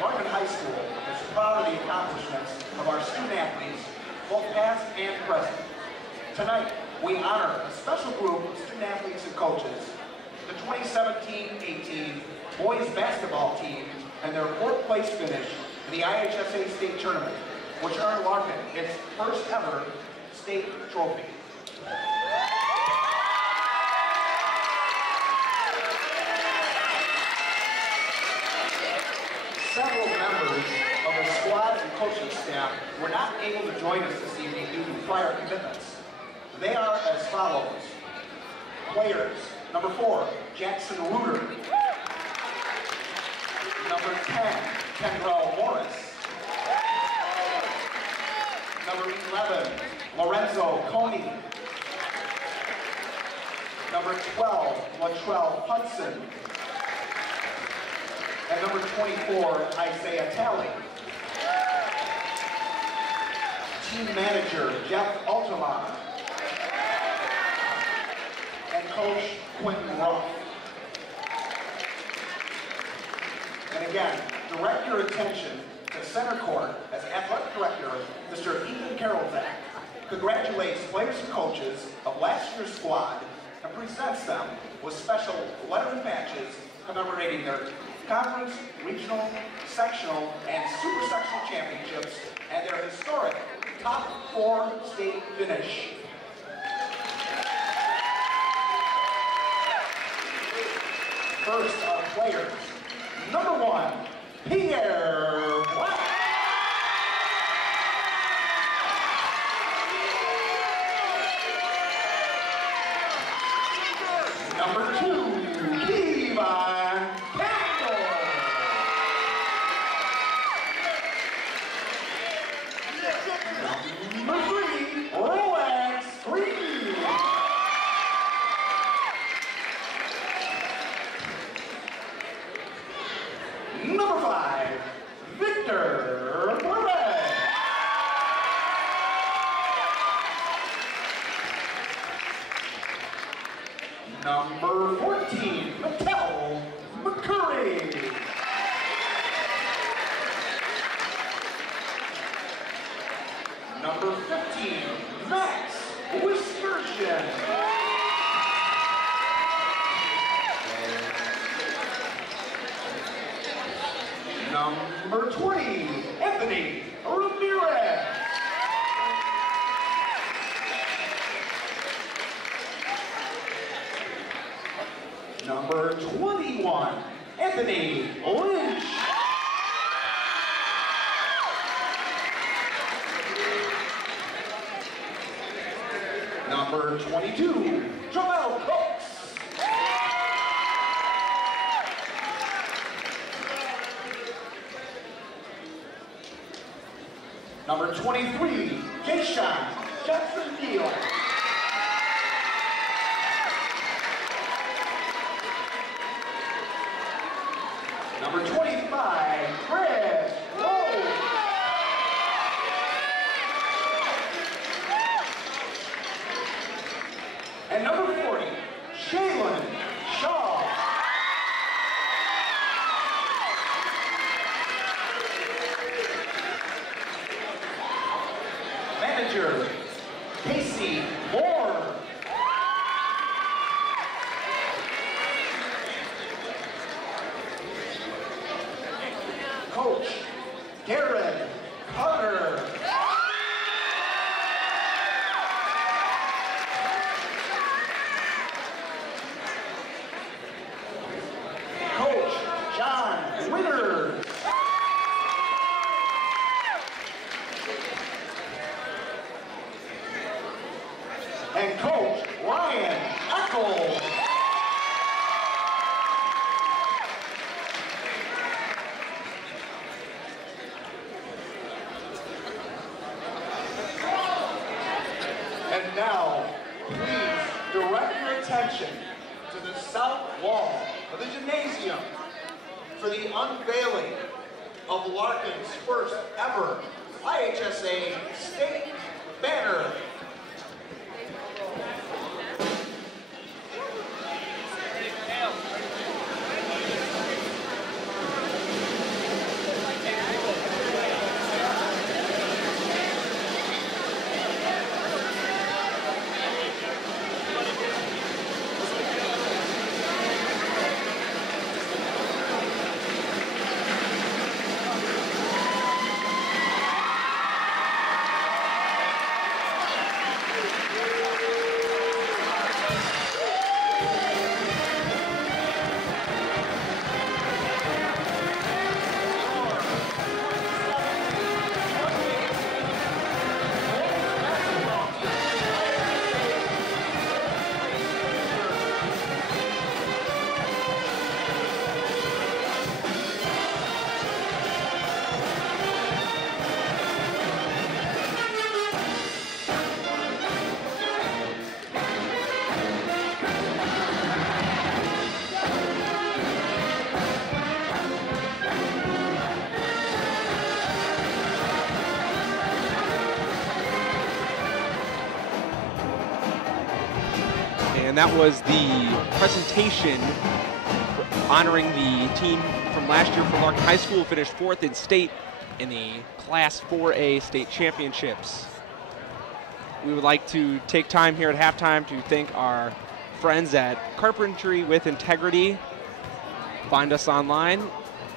Larkin High School is proud of the accomplishments of our student athletes, both past and present. Tonight, we honor a special group of student athletes and coaches, the 2017-18 boys basketball team and their 4th place finish in the IHSA state tournament, which earned Larkin its first ever state trophy. Several members of the squad and coaching staff were not able to join us this evening due to prior commitments. They are as follows. Players, number 4, Jackson Reuter. Number 10, Kendrell Morris. Number 11, Lorenzo Coney. Number 12, Latrell Hudson. And number 24, Isaiah Talley. Team manager, Jeff Altamar. And coach, Quentin Ruff. And again, direct your attention the center court as athletic director, Mr. Ethan Karolzak congratulates players and coaches of last year's squad and presents them with special letterman matches commemorating their conference, regional, sectional, and super sectional championships and their historic top 4 state finish. First, our players. Number 1, Pierre Black. Number 2, Kevon Campbell. Number 3, Rolex Green. Number 5, Victor Burbank. Number 14, Mattel McCurry. Number 15, Max Wiskersian. Number 20, Anthony Ramirez. Number 21, Anthony Lynch. Number 22, Joel Cooks. Number 23, Jachim Jackson Neal. Number 25, Chris Rose. And number 40, Shaylin Shaw. Manager, Casey Moore. Coach, Darren Carter. Coach, John Winters. And Coach, Ryan Eckel. And now, please direct your attention to the south wall of the gymnasium for the unveiling of Larkin's first ever IHSA state banner. And that was the presentation honoring the team from last year from Larkin High School, finished 4th in state in the Class 4A state championships. We would like to take time here at halftime to thank our friends at Carpentry with Integrity. Find us online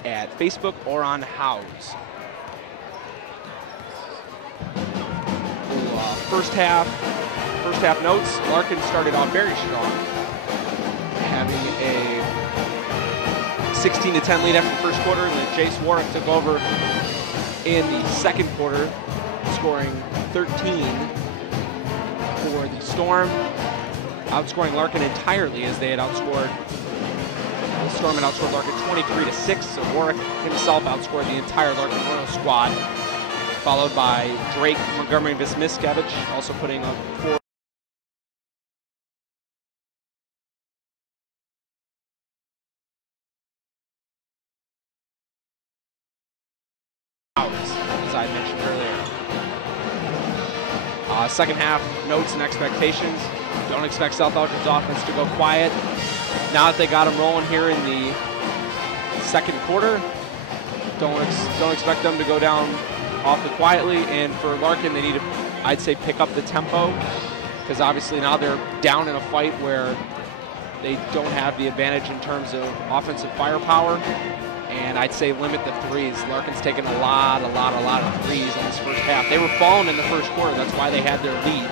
at Facebook or on House. First half notes. Larkin started off very strong, having a 16-10 lead after the first quarter, and then Jace Warwick took over in the second quarter, scoring 13 for the Storm, outscoring Larkin entirely as they had outscored. The Storm had outscored Larkin 23-6, so Warwick himself outscored the entire Larkin Royal squad, followed by Drake, Montgomery, and Vismiskevich, also putting up 4. As I mentioned earlier. Second half notes and expectations. Don't expect South Elgin's offense to go quiet. Now that they got them rolling here in the second quarter, don't expect them to go down awfully quietly. And for Larkin, they need to, I'd say, pick up the tempo, because obviously now they're down in a fight where they don't have the advantage in terms of offensive firepower. And I'd say limit the threes. Larkin's taken a lot of threes in this first half. They were falling in the first quarter. That's why they had their lead.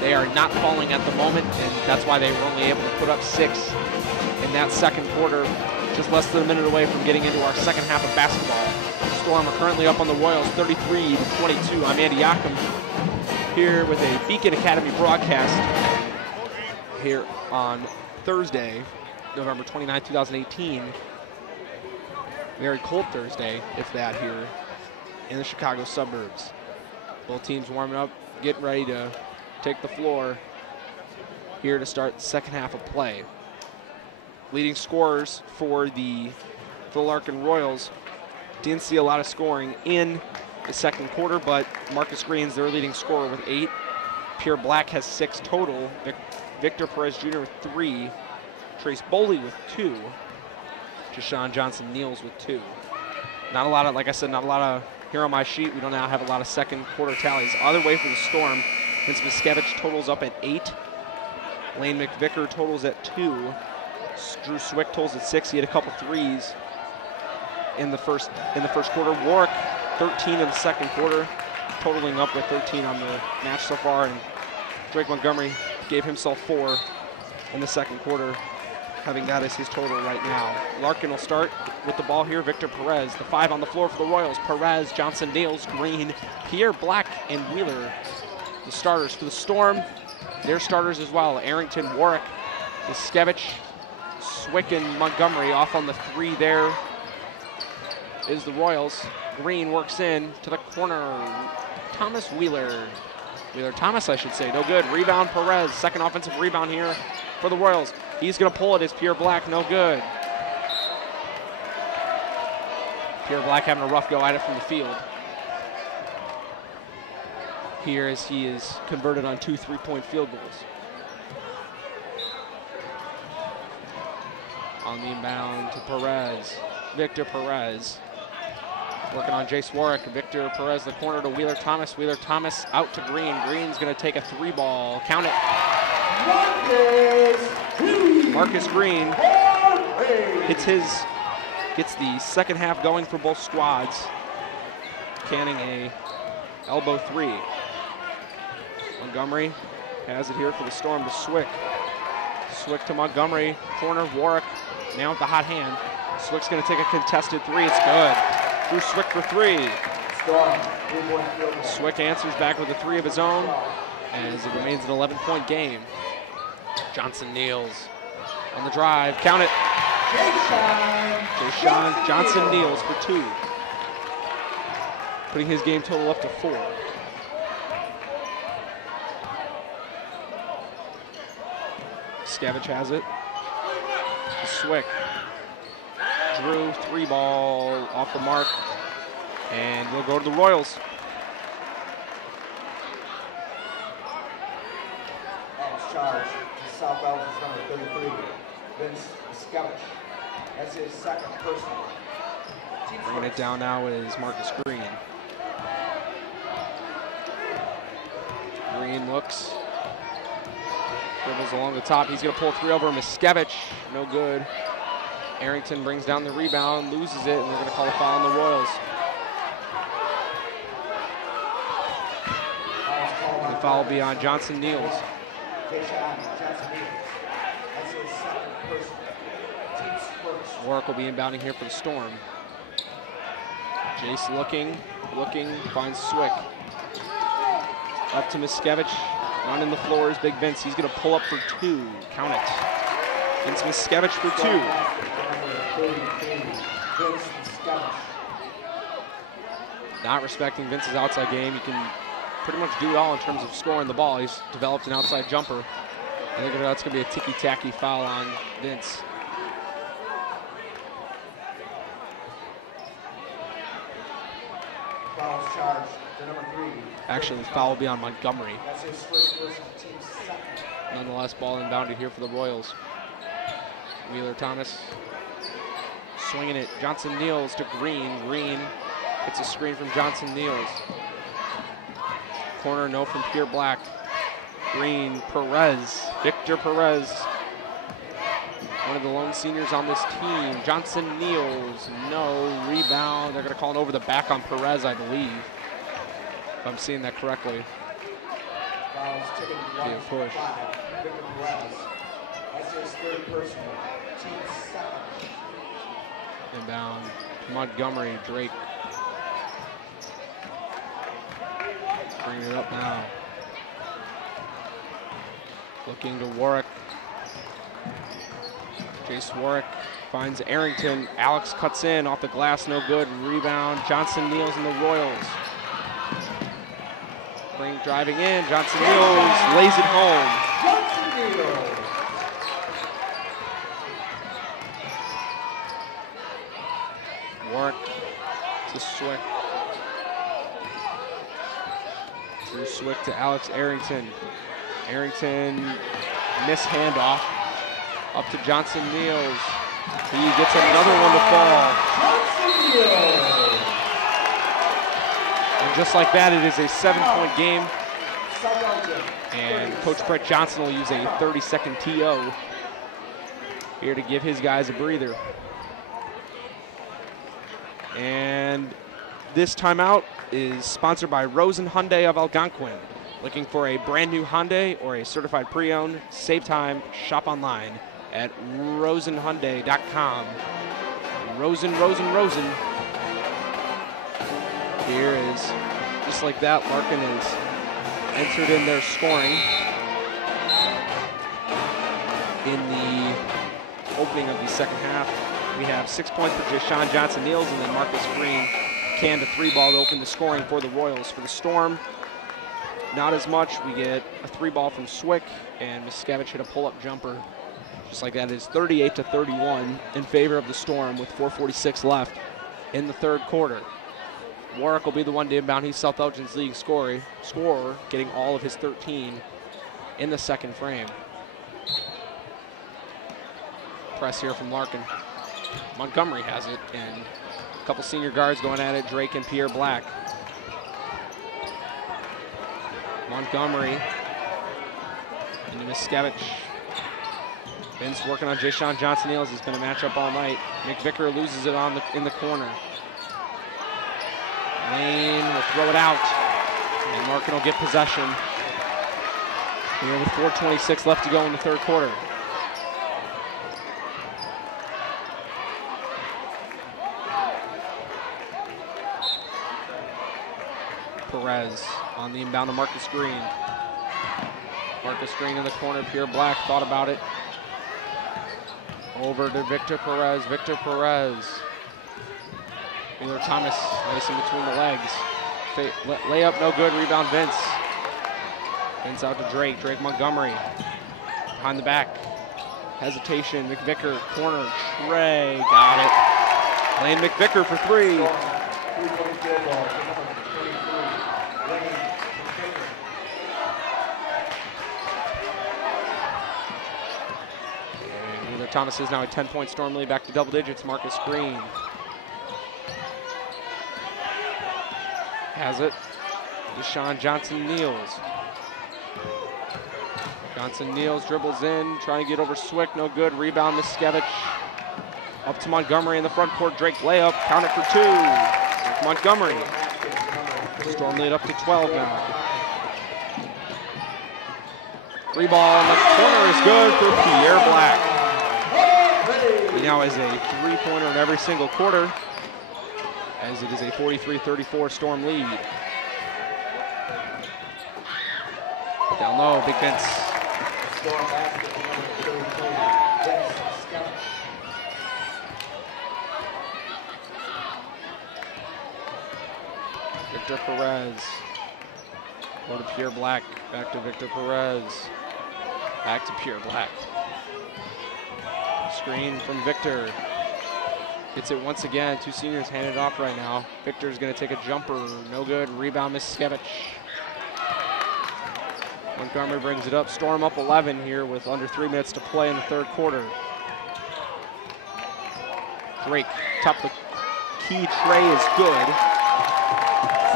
They are not falling at the moment, and that's why they were only able to put up 6 in that second quarter, just less than a minute away from getting into our second half of basketball. Storm are currently up on the Royals 33-22. I'm Andy Jachim here with a Beacon Academy broadcast here on Thursday, November 29, 2018. Very cold Thursday, if that, here in the Chicago suburbs. Both teams warming up, getting ready to take the floor here to start the second half of play. Leading scorers for the Larkin Royals. Didn't see a lot of scoring in the second quarter, but Marcus Green's their leading scorer with 8. Pierre Black has 6 total. Victor Perez Jr. with 3. Trace Boley with 2. Jachim Johnson-Niels with 2. Not a lot of, like I said, not a lot of here on my sheet. We don't now have a lot of second quarter tallies. Other way for the Storm, Vince Miskevich totals up at 8. Lane McVicker totals at 2. Drew Swick totals at 6. He had a couple threes in the first quarter. Warwick 13 in the second quarter, totaling up with 13 on the match so far. And Drake Montgomery gave himself 4 in the second quarter, having that as his total right now. Larkin will start with the ball here. Victor Perez, the 5 on the floor for the Royals. Perez, Johnson-Niels, Green, Pierre Black, and Wheeler. The starters for the Storm, their starters as well. Arrington, Warwick, Miskevich, Swick, and Montgomery. Off on the 3 there is the Royals. Green works in to the corner. Thomas Wheeler. Thomas, I should say. No good. Rebound Perez. Second offensive rebound here for the Royals. He's going to pull it as Pierre Black. No good. Pierre Black having a rough go at it from the field here as he is converted on 2 3-point field goals. On the inbound to Perez. Victor Perez. Working on Jace Warwick. Victor Perez, the corner to Wheeler Thomas. Wheeler Thomas out to Green. Green's going to take a 3-ball. Count it. Marcus Green gets the second half going for both squads, canning a elbow 3. Montgomery has it here for the Storm to Swick. Swick to Montgomery. Corner Warwick now with the hot hand. Swick's going to take a contested 3. It's good. Drew Swick for 3. Swick answers back with a 3 of his own as it remains an 11-point game. Johnson-Niels on the drive. Count it. Jachim Johnson-Niels for 2. Putting his game total up to 4. Scavich has it. Swick. Drew, 3-ball off the mark. And we'll go to the Royals. Charge to South Elgin's number 33, Vince Miskevich. That's his second personal. Bringing it down now is Marcus Green. Green looks, dribbles along the top. He's going to pull three over Miskevich. No good. Arrington brings down the rebound, loses it, and they're going to call a foul on the Royals. The foul will be on Johnson Niels. Warwick will be inbounding here for the Storm. Jace looking, finds Swick. Up to Miskevich, running the floor is Big Vince. He's going to pull up for two, count it. Vince Miskevich for two. Not respecting Vince's outside game. He can pretty much do it all in terms of scoring the ball. He's developed an outside jumper. I think that's going to be a ticky-tacky foul on Vince. Fouls charged to number 3. Actually, the foul will be on Montgomery. That's his first personal, team's second. Nonetheless, ball inbounded here for the Royals. Wheeler Thomas swinging it. Johnson Niels to Green. Green gets a screen from Johnson Niels. Corner no from Pierre Black. Green, Perez, Victor Perez. One of the lone seniors on this team. Johnson Niels, no rebound. They're going to call it over the back on Perez, I believe, if I'm seeing that correctly. Fouls taken Be a push. 5. Victor Perez. That's his third personal, team's second. Inbound, Montgomery, Drake. Bringing it up now. Looking to Warwick. Jace Warwick finds Arrington. Alex cuts in off the glass, no good. Rebound, Johnson Niels and the Royals. Driving in, Johnson Niels lays it home. Johnson Niels. Warwick to Swick. Drew Swick to Alex Arrington. Arrington miss handoff. Up to Johnson Niels. He gets another one to fall. Johnson Niels. And just like that, it is a 7-point game. And Coach Brett Johnson will use a 30-second TO here to give his guys a breather. And this timeout is sponsored by Rosen Hyundai of Algonquin. Looking for a brand new Hyundai or a certified pre-owned? Save time, shop online at rosenhyundai.com. Rosen. Here is, just like that, Larkin is entered in their scoring in the opening of the second half. We have 6 points for Jachim Johnson Niels, and then Marcus Green canned a 3-ball to open the scoring for the Royals. For the Storm, not as much. We get a 3-ball from Swick, and Miskevich hit a pull-up jumper. Just like that, it is 38-31 in favor of the Storm with 4:46 left in the third quarter. Warwick will be the one to inbound. He's South Elgin's leading scorer, getting all of his 13 in the second frame. Press here from Larkin. Montgomery has it, and a couple senior guards going at it, Drake and Pierre Black. Montgomery into Miskevich. Vince working on Jachim Johnson Niels. It's been a matchup all night. McVicker loses it in the corner. Lane will throw it out, and Larkin will get possession. Here with 4:26 left to go in the third quarter. Perez on the inbound to Marcus Green. Marcus Green in the corner. Pierre Black thought about it. Over to Victor Perez. Victor Perez. Wheeler Thomas racing between the legs. Layup no good. Rebound Vince. Vince out to Drake. Drake Montgomery. Behind the back. Hesitation. McVicker. Corner. Trey. Got it. Lane McVicker for 3. Thomas is now a 10-point Storm lead, back to double digits. Marcus Green. has it. Deshaun Johnson-Niels. Johnson-Niels dribbles in, trying to get over Swick, no good. Rebound, Miskevich. Up to Montgomery in the front court. Drake layup, count it for 2. Montgomery. Storm lead up to 12 now. 3 ball in the corner is good for Pierre Black. He now has a 3-pointer in every single quarter, as it is a 43-34 Storm lead. Down low, Big Vince. Victor Perez. Go to Pierre Black. Back to Victor Perez. Back to Pierre Black. Screen from Victor. Gets it once again. 2 seniors handed off right now. Victor's going to take a jumper. No good. Rebound, Miskevich. Montgomery brings it up. Storm up 11 here with under 3 minutes to play in the 3rd quarter. Drake, top of the key tray is good.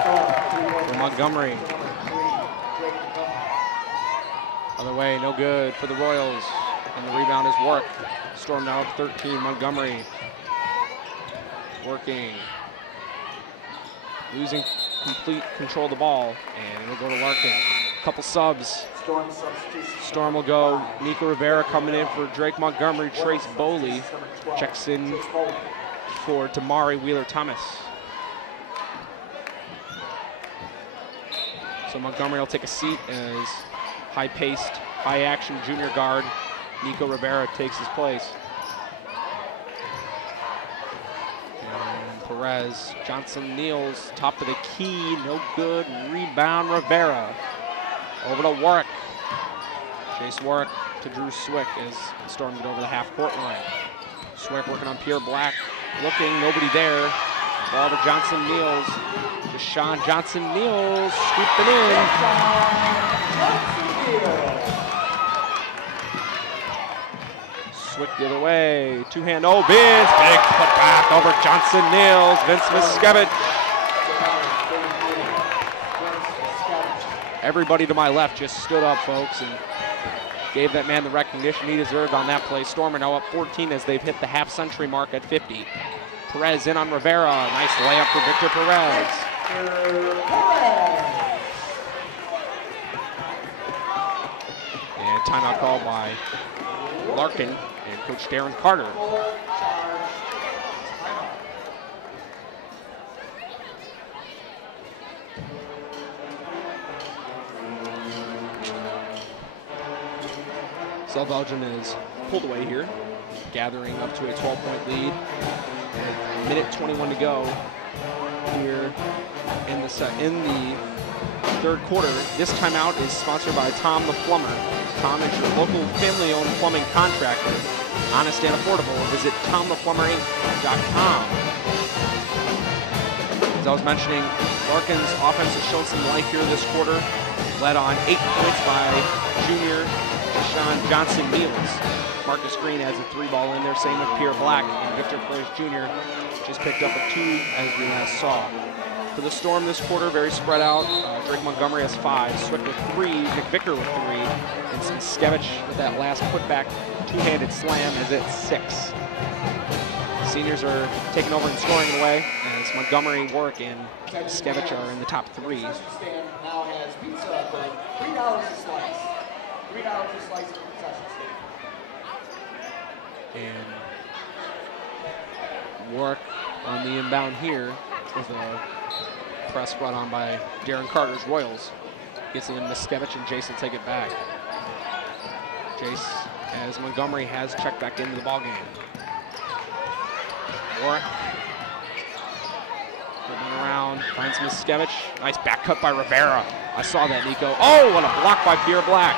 For Montgomery. Other way, no good for the Royals. And the rebound is Work. Storm now up 13. Montgomery working. Losing complete control of the ball. And it'll go to Larkin. Couple subs. Storm will go. Nico Rivera coming in for Drake Montgomery. Trace Boley checks in for Damari Wheeler-Thomas. So Montgomery will take a seat as high-paced, high-action junior guard Nico Rivera takes his place. And Perez, Johnson-Niels, top of the key, no good. Rebound, Rivera. Over to Warwick. Chase Warwick to Drew Swick as Storm get over the half-court line. Swick working on Pierre Black. Looking, nobody there. Ball to Johnson-Niels. Deshaun Johnson-Niels scooping in. Swick the other way. 2-hand, oh, Vince. Big put back over Johnson-Niels. Vince Miskevich. Everybody to my left just stood up, folks, and gave that man the recognition he deserved on that play. Storm are now up 14 as they've hit the half-century mark at 50. Perez in on Rivera. Nice layup for Victor Perez. And timeout called by Larkin and Coach Darren Carter. South Elgin is pulled away here, gathering up to a 12-point lead. With a minute 21 to go here in the 3rd quarter. This timeout is sponsored by Tom the Plumber. Tom is your local family-owned plumbing contractor. Honest and affordable. Visit TomThePlumberInc.com. As I was mentioning, Larkin's offense has shown some life here this quarter. Led on 8 points by junior Deshaun Johnson-Niels. Marcus Green has a 3-ball in there, same with Pierre Black. And Victor Perez Jr. just picked up a 2, as we last saw. For the Storm this quarter, very spread out. Drake Montgomery has 5, Swick with 3, McVicker with 3, and Miskevich with that last putback 2-handed slam is at 6. Seniors are taking over and scoring away as Montgomery, Warwick, and Miskevich are in the top 3. Now has pizza for $3 a slice. $3 a slice at the concession stand. And Warwick on the inbound here with a press brought on by Darren Carter's Royals. Gets it in Miskevich and Jason take it back. Jace, as Montgomery has checked back into the ballgame. Warwick dribbling around, finds Miskevich. Nice back cut by Rivera. I saw that, Nico. Oh, what a block by Pierre Black.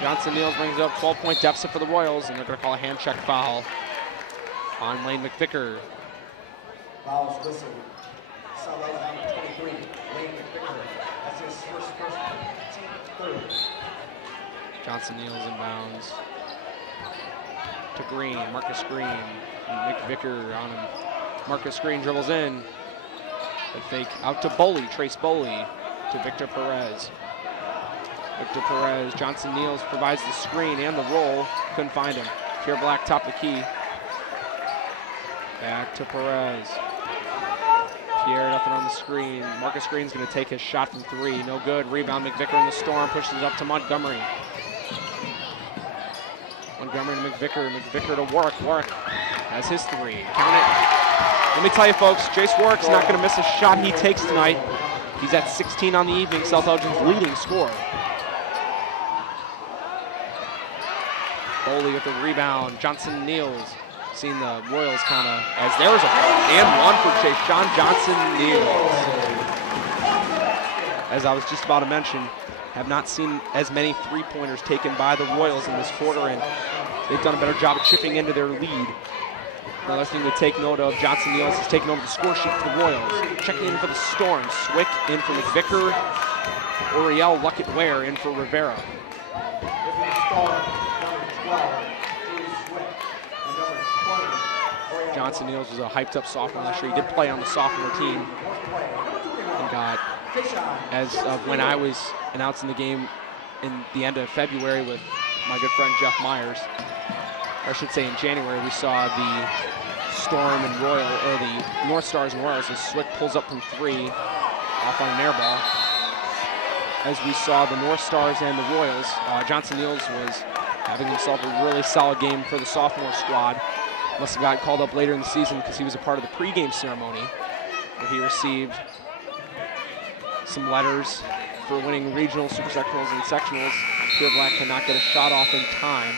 Johnson-Niels brings up 12-point deficit for the Royals, and they're going to call a hand check foul on Lane McVicker. Fouls whistled. South Elgin 23. Lane McVicker. That's his first team 3rd. Johnson-Niels inbounds to Green, Marcus Green, and McVicker on him. Marcus Green dribbles in. The fake out to Boley, Trace Boley to Victor Perez. Victor Perez, Johnson Niels provides the screen and the roll. Couldn't find him. Pierre Black top the key. Back to Perez. Pierre, nothing on the screen. Marcus Green's going to take his shot from three. No good. Rebound, McVicker in the storm. Pushes it up to Montgomery. Montgomery to McVicker. McVicker to Warwick. Warwick has his three. Count it. Let me tell you, folks, Jace Warwick's not going to miss a shot he takes tonight. He's at 16 on the evening, South Elgin's leading scorer. Boley with the rebound. Johnson Niels. Seen the Royals kind of, as there was a and one for Chase. Sean Johnson Niels. As I was just about to mention, have not seen as many three-pointers taken by the Royals in this quarter, and they've done a better job of chipping into their lead. Another thing to take note of, Johnson Niels is taking over the score sheet for the Royals. Checking in for the Storm. Swick in for McVicker. Oriel Luckett-Ware in for Rivera. Johnson Niels was a hyped-up sophomore last year. He did play on the sophomore team and got, as of when I was announcing the game in the end of February with my good friend Jeff Myers, or I should say in January, we saw the Storm and Royal, or the North Stars and Royals, as Swick pulls up from three off on an air ball. As we saw the North Stars and the Royals, Johnson Niels was having himself a really solid game for the sophomore squad. Must have gotten called up later in the season because he was a part of the pregame ceremony where he received some letters for winning regional, super sectionals, and sectionals. Pierre Black cannot get a shot off in time.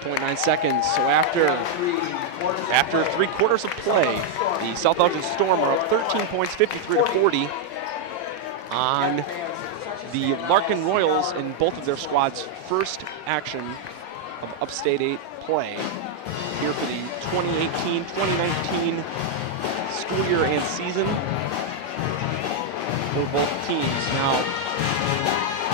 0.9 seconds. So after 3 quarters of play, the South Elgin Storm are up 13 points, 53-40 on the Larkin Royals in both of their squads' first action of Upstate 8 play here for the 2018-2019 school year and season for both teams. Now,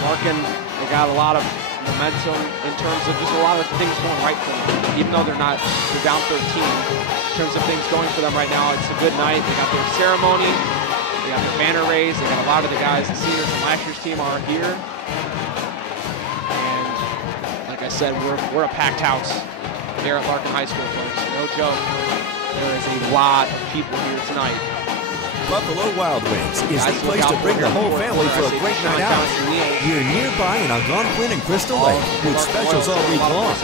Larkin, they got a lot of momentum in terms of just a lot of things going right for them. Even though they're down 13, in terms of things going for them right now, it's a good night. They got their ceremony, they got their banner raised, they got a lot of the guys, the seniors from last year's team are here. And like I said, we're a packed house there at Larkin High School, folks. No joke. There is a lot of people here tonight. Buffalo Wild Wings is the place to bring the whole family for a great night out. We're nearby in Algonquin and Crystal Lake with specials all week long.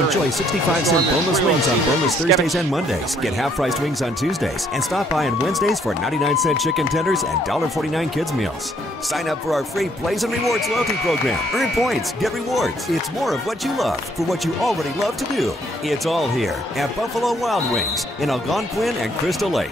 Enjoy 65-cent boneless wings on boneless Thursdays and Mondays. Get half-priced wings on Tuesdays. And stop by on Wednesdays for 99-cent chicken tenders and $1.49 kids meals. Sign up for our free Plays and Rewards loyalty program. Earn points, get rewards. It's more of what you love for what you already love to do. It's all here at Buffalo Wild Wings in Algonquin and Crystal Lake.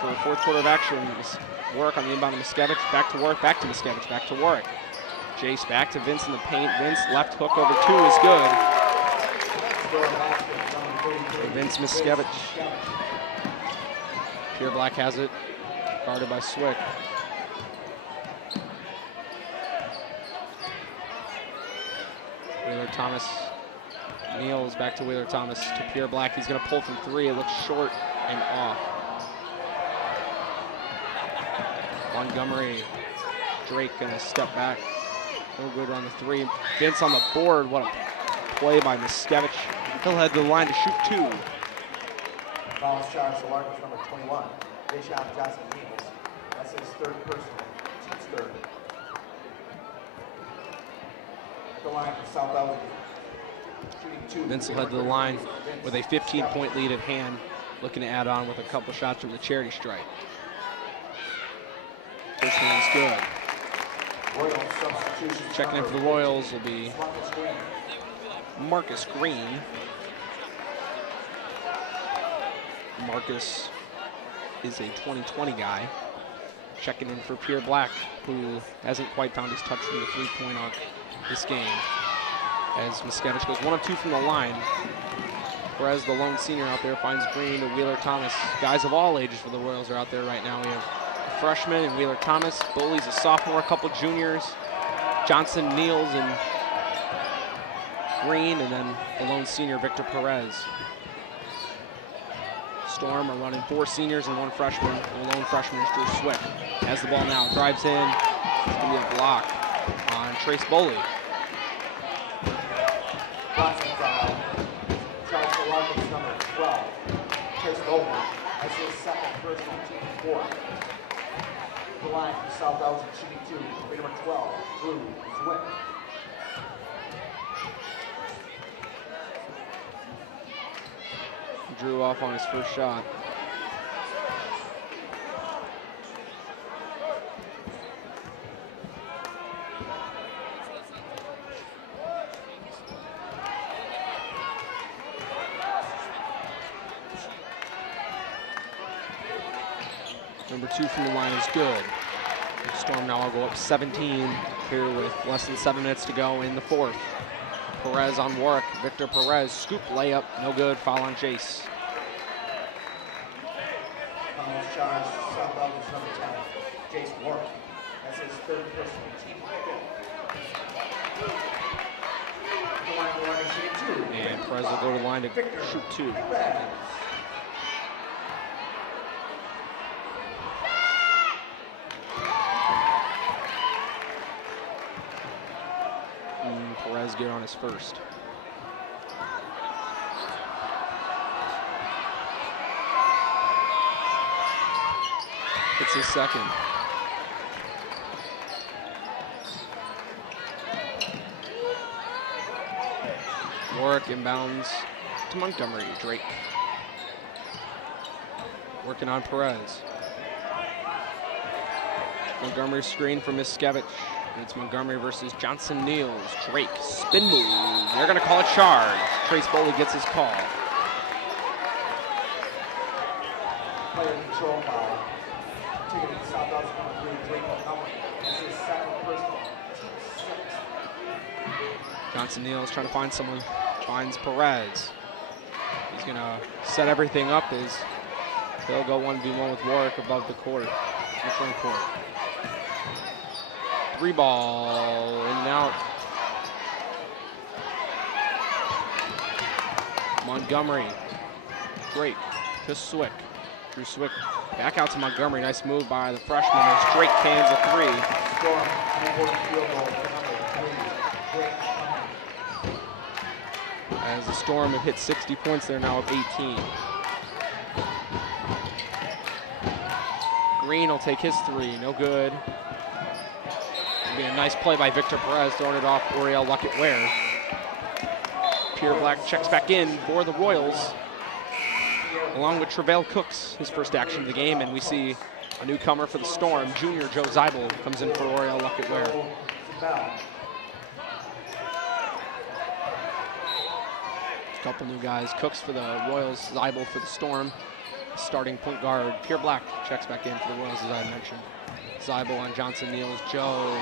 For the fourth quarter of action. Warwick on the inbound to Miskevich, back to Warwick, back to Miskevich, back to Warwick. Jace back to Vince in the paint. Vince left hook over 2 is good. Vince Miskevich. Pierre Black has it, guarded by Swick. Wheeler Thomas. Niels back to Wheeler Thomas to Pierre Black. He's going to pull from 3. It looks short and off. Montgomery, Drake gonna step back. No good on the 3. Vince on the board. What a play by Miskevich. He'll head to the line to shoot 2. Foul shot to Larkin's number 21. Jachim Johnson Niels. That's his 3rd person. Team's 3rd. At the line for South Elgin. Shooting 2. Vince will head to the line with a 15-point lead at hand. Looking to add on with a couple shots from the charity stripe. First one's good. Checking in for the Royals will be Marcus Green. Marcus is a 2020 guy. Checking in for Pierre Black, who hasn't quite found his touch from the 3-point arc this game. As Miskevich goes 1 of 2 from the line. Perez, the lone senior out there, finds Green to Wheeler Thomas. Guys of all ages for the Royals are out there right now. We have a freshman and Wheeler Thomas. Bully's a sophomore, a couple juniors. Johnson, Niels, and Green, and then the lone senior, Victor Perez. Storm are running 4 seniors and 1 freshman. The lone freshman is Drew Swick. Has the ball now, drives in. It's going to be a block on Trace Boley. Blocking foul. Charles for Larkin's number 12. Trace Boley. That's his second personal, team 4. The line from South Elgin shooting 2. Number 12, Drew Swick. Drew off on his first shot. Number 2 from the line is good. Storm now will go up 17 here with less than 7 minutes to go in the 4th. Perez on Warwick. Victor Perez, scoop layup, no good. Foul on Jace. Foul charged, South Elgin's number 10, Jace Warwick. That's his third personal, team 5. The line for Larkin shooting 2. And Perez will go to the line to shoot 2. Perez get on his first. It's his second. Warwick inbounds to Montgomery. Drake working on Perez. Montgomery screen for Miskevich. It's Montgomery versus Johnson Niels. Drake, spin move. They're going to call a charge. Trace Boley gets his call. Player control foul. Taking it to South Elgin number 3, Drake Montgomery. That's his second personal, team 6. Johnson Niels trying to find someone. Finds Perez. He's going to set everything up as he'll go 1v1 with Warwick above the court, in the front court. 3 ball, in and out. Montgomery, Drake to Swick. Drew Swick back out to Montgomery. Nice move by the freshman as Drake cans a 3. Storm, important field goal for number 3, Drake. As the Storm have hit 60 points, they're now up 18. Green will take his 3, no good. Be a nice play by Victor Perez, throwing it off Oriel Luckett-Ware. Pierre Black checks back in for the Royals, along with Travell Cooks, his first action of the game, and we see a newcomer for the Storm, junior Joe Zeibel, comes in for Oriel Luckett-Ware. A couple new guys, Cooks for the Royals, Zeibel for the Storm. Starting point guard, Pierre Black checks back in for the Royals, as I mentioned. Zeibel on Johnson Niels. Joe.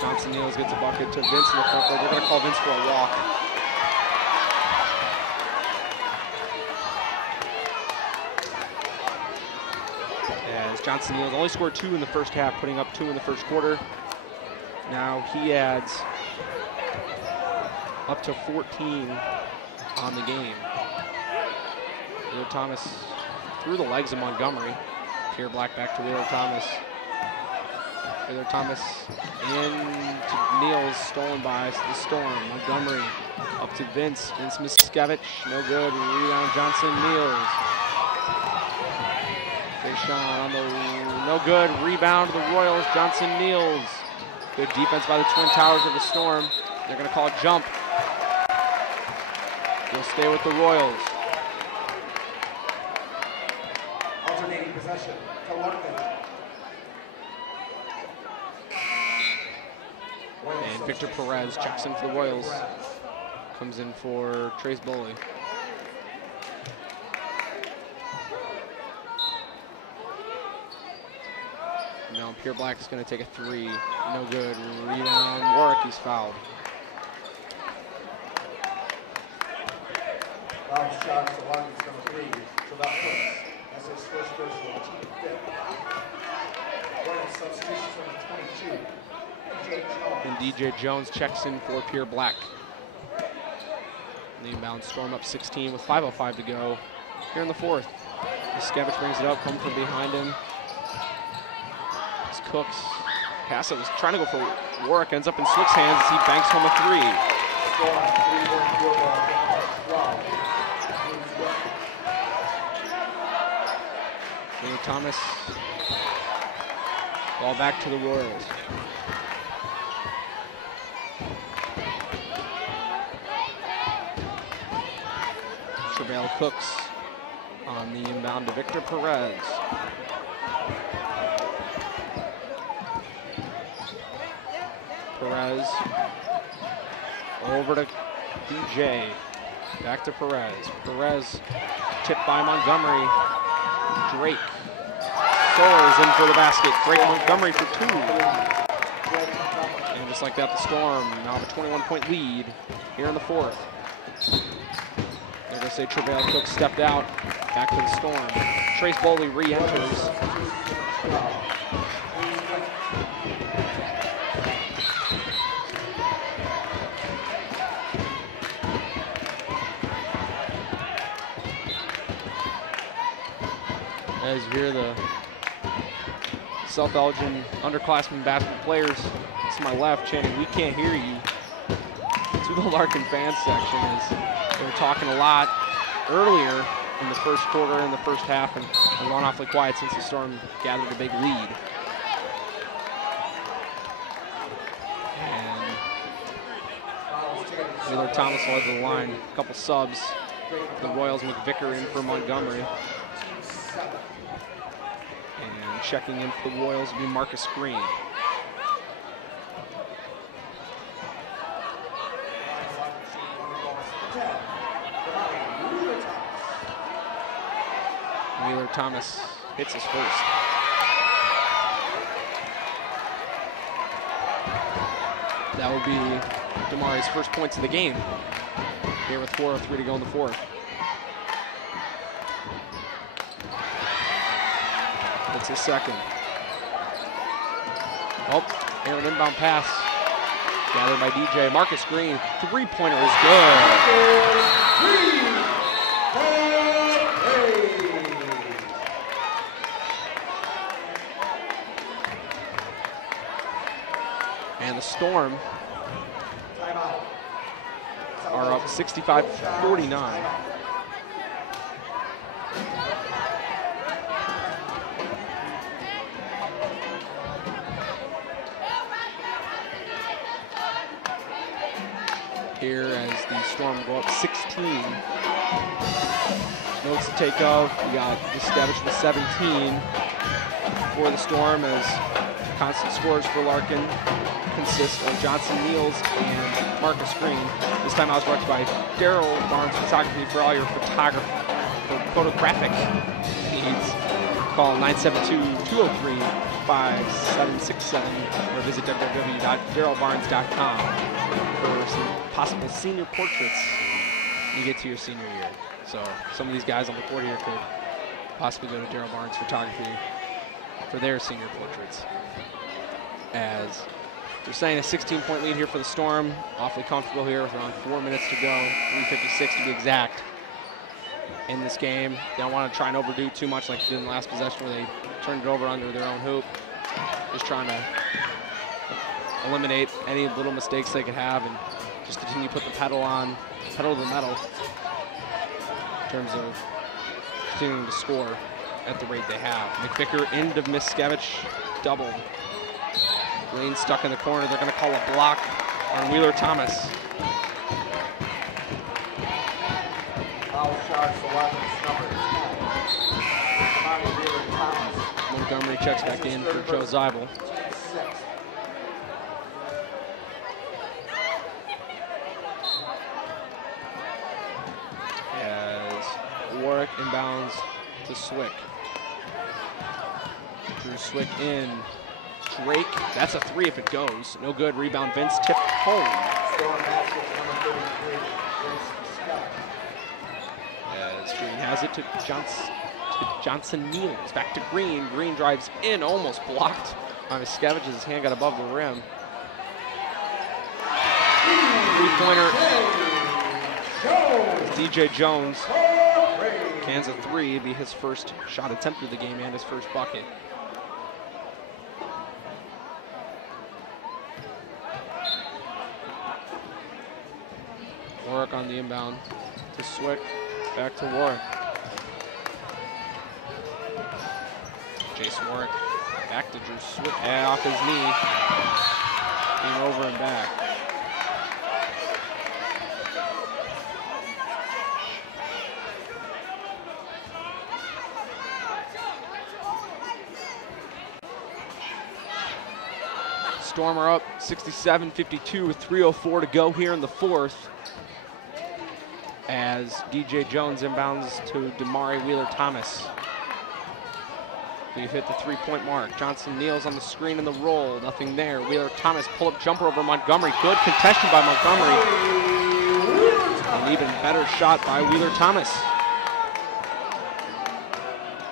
Johnson Niels gets a bucket to Vince in the front court. They're going to call Vince for a walk. As Johnson Niels only scored 2 in the first half, putting up 2 in the first quarter. Now he adds up to 14 on the game. Wheeler Thomas through the legs of Montgomery. Pierre Black back to Wheeler Thomas. Wheeler Thomas in to Niels, stolen by the Storm. Montgomery up to Vince. Vince Miskevich, no good. Rebound Johnson Niels. Deshaun on the, no good. Rebound to the Royals, Johnson Niels. Good defense by the Twin Towers of the Storm. They're going to call a jump. They'll stay with the Royals. Alternating possession to Larkin. And Victor Perez checks in for the Royals. Comes in for Trace Boley. Now Pierre Black is going to take a 3. No good. Rebound. Warwick, he's fouled. Foul shot to Larkin's number 3, Travell Cooks. That's his first personal, team 5th. Running substitutions number 22, DJ Jones. And DJ Jones checks in for Pierre Black. And the inbound Storm up 16 with 5:05 to go here in the 4th. Miskevich brings it up, comes from behind him. It's Cooks. Pass it was trying to go for Warwick, ends up in Swick's hands as he banks home a 3. Wheeler Thomas. Ball back to the Royals. Travell Cooks on the inbound to Victor Perez. Perez over to DJ. Back to Perez. Perez tipped by Montgomery. Drake soars in for the basket. Drake Montgomery for 2. And just like that, the Storm now have a 21-point lead here in the 4th. They're going to say Travell Cook stepped out. Back to the Storm. Trace Bowley re-enters. As you hear the South Elgin underclassmen basketball players to my left chanting, "We can't hear you," to the Larkin fans section, as they were talking a lot earlier in the first quarter and the first half, and gone awfully quiet since the Storm gathered a big lead. And Wheeler Thomas led the line. A couple subs. The Royals, McVicker in for Montgomery. And checking in for the Royals will be Marcus Green. Wheeler Thomas hits his first. That will be Damari's first points of the game here with 4:03 to go in the 4th. It's his second. Oh, here an inbound pass. Gathered by DJ. Marcus Green, 3-pointer is good. And the Storm are up 65-49. Here as the Storm go up 16. Notes to take of. We got Miskevich with 17 for the Storm, as constant scores for Larkin consist of Johnson Niels and Marcus Green. This time I was brought to you by Daryl Barnes Photography for all your photographic needs. Call 972-203-5767 or visit www.darylbarnes.com for some possible senior portraits when you get to your senior year. So some of these guys on the court here could possibly go to Daryl Barnes Photography for their senior portraits. As we're saying, a 16-point lead here for the Storm. Awfully comfortable here with around 4 minutes to go, 3:56 to be exact in this game. They don't want to try and overdo too much like they did in the last possession where they turned it over under their own hoop. Just trying to eliminate any little mistakes they could have and just continue to put the pedal to the metal in terms of continuing to score at the rate they have. McVicker into Miskevich, doubled. Green stuck in the corner. They're going to call a block on Wheeler Thomas. Foul shot for Larkin's number 10. Wheeler Thomas. Montgomery checks back in for Joe Zeibel. As Warwick inbounds to Swick. Drew Swick in. Drake, that's a 3 if it goes. No good. Rebound, Vince tipped home. As Green has it to Johnson Niels. Back to Green. Green drives in, almost blocked on Miskevich as his hand got above the rim. Three-pointer. DJ Jones cans a three, be his first shot attempt of the game and his first bucket. Warwick on the inbound to Swick, back to Warwick. Jace Warwick back to Drew Swick, and off his knee, came over and back. Storm are up 67-52 with 3:04 to go here in the fourth. As DJ Jones inbounds to Damari Wheeler-Thomas. We've hit the three-point mark. Johnson Niels on the screen and the roll. Nothing there. Wheeler-Thomas pull-up jumper over Montgomery. Good contention by Montgomery. An even better shot by Wheeler-Thomas.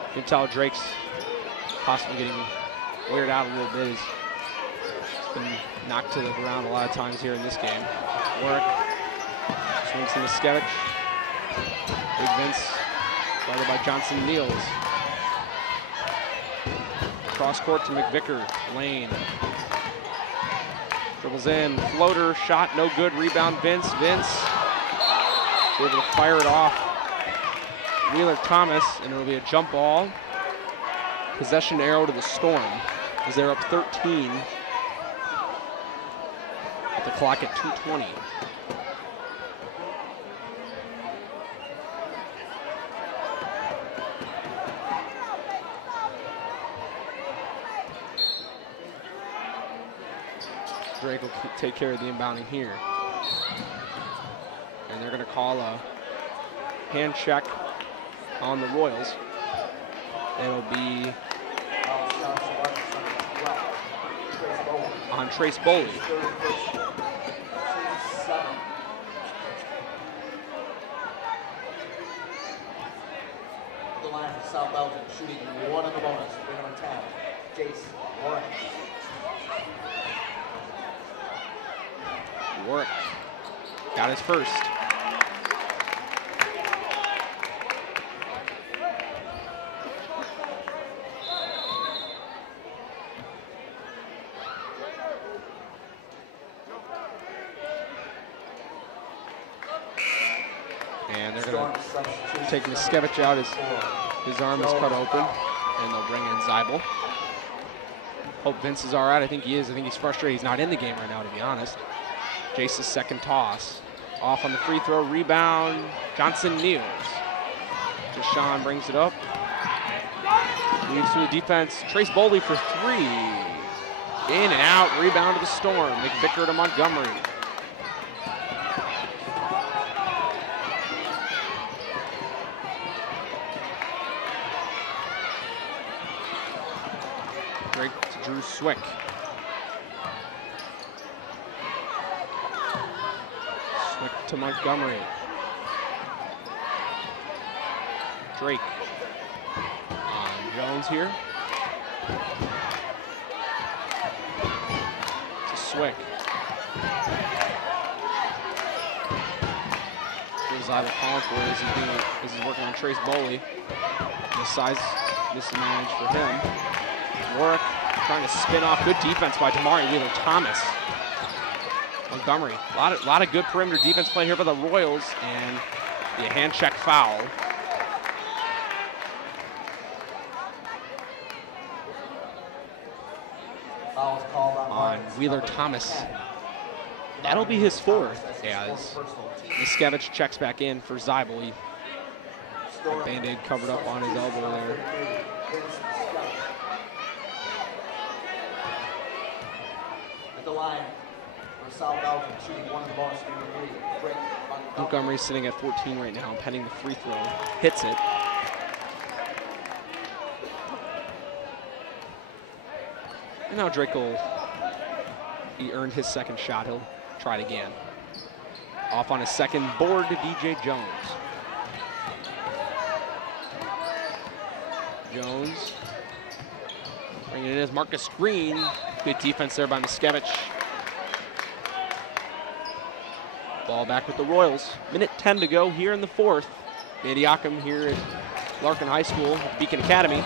You can tell Drake's possibly getting weird out a little bit. He's been knocked to the ground a lot of times here in this game. Work. Swings to Miskevich. Big Vince, guarded by Johnson Niels. Cross court to McVicker. Lane. Dribbles in. Floater. Shot. No good. Rebound. Vince. Vince. Able to fire it off. Wheeler-Thomas. And it'll be a jump ball. Possession arrow to the Storm as they're up 13. At the clock at 2:20. Drake will take care of the inbounding here. And they're going to call a hand check on the Royals. It'll be on Trace Boley. The line for South Elgin, shooting one in the bonus, 3 on 10. Jace Warren. Warwick got his first. And they're going to take Miskevich out. His arm is cut open, and they'll bring in Zeibel. Hope Vince is all right. I think he is. I think he's frustrated. He's not in the game right now, to be honest. Jace's second toss. Off on the free throw, rebound, Johnson Niels. Deshaun brings it up. Leads to the defense. Trace Boley for three. In and out, rebound to the Storm. McVicker to Montgomery. Drake to Drew Swick. To Montgomery. Drake on Jones here. To Swick. Here's Zeibel calling for it as he's working on Trace Boley. The size disadvantage for him. Warwick trying to spin off. Good defense by Damari Wheeler-Thomas. Montgomery, a lot of good perimeter defense play here by the Royals, and the hand check foul. On Wheeler-Thomas. That'll be his fourth, as Miskevich checks back in for Zeibel. He had Band-Aid covered up on his elbow there. At the line. Montgomery's sitting at 14 right now, pending the free throw. Hits it. And now Drake he earned his second shot. He'll try it again. Off on his second board to DJ Jones. Jones bringing it in as Marcus Green. Good defense there by Miskevich. Ball back with the Royals. Minute 10 to go here in the fourth. Andy Jachim here at Larkin High School, Beacon Academy.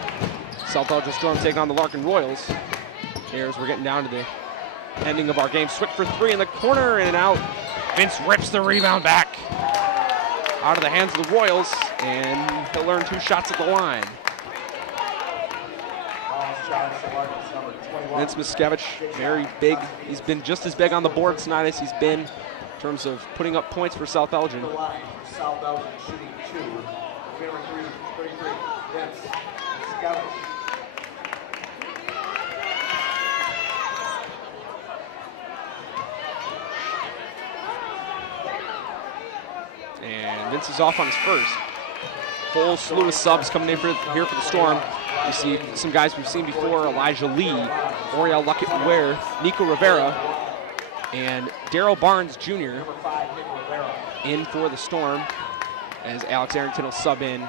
South Elgin Storm taking on the Larkin Royals. Here as we're getting down to the ending of our game. Swick for three in the corner, in and out. Vince rips the rebound back out of the hands of the Royals, and he'll earn 2 shots at the line. Vince Miskevich, very big. He's been just as big on the board tonight as he's been in terms of putting up points for South Elgin. South Elgin shooting 2. Number 33, Vince Miskevich. And Vince is off on his first. Whole slew of subs coming in here for the Storm. You see some guys we've seen before: Elijah Lee, Oriel Luckett-Ware, Nico Rivera, and Daryl Barnes Jr. in for the Storm, as Alex Arrington will sub in.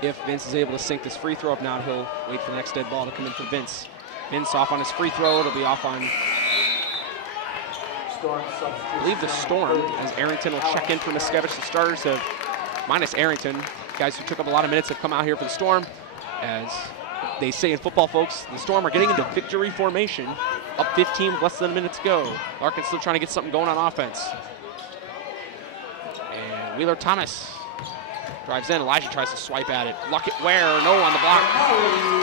If Vince is able to sink this free throw up now, he'll wait for the next dead ball to come in for Vince. Vince off on his free throw. It'll be off on, I believe, the Storm, as Arrington will check in for Miskevich. The starters have, minus Arrington, guys who took up a lot of minutes, have come out here for the Storm. As they say in football, folks, the Storm are getting into victory formation. Up 15 with less than a minute to go. Larkin's still trying to get something going on offense. And Wheeler Thomas drives in. Elijah tries to swipe at it. Luckett-Ware, no on the block.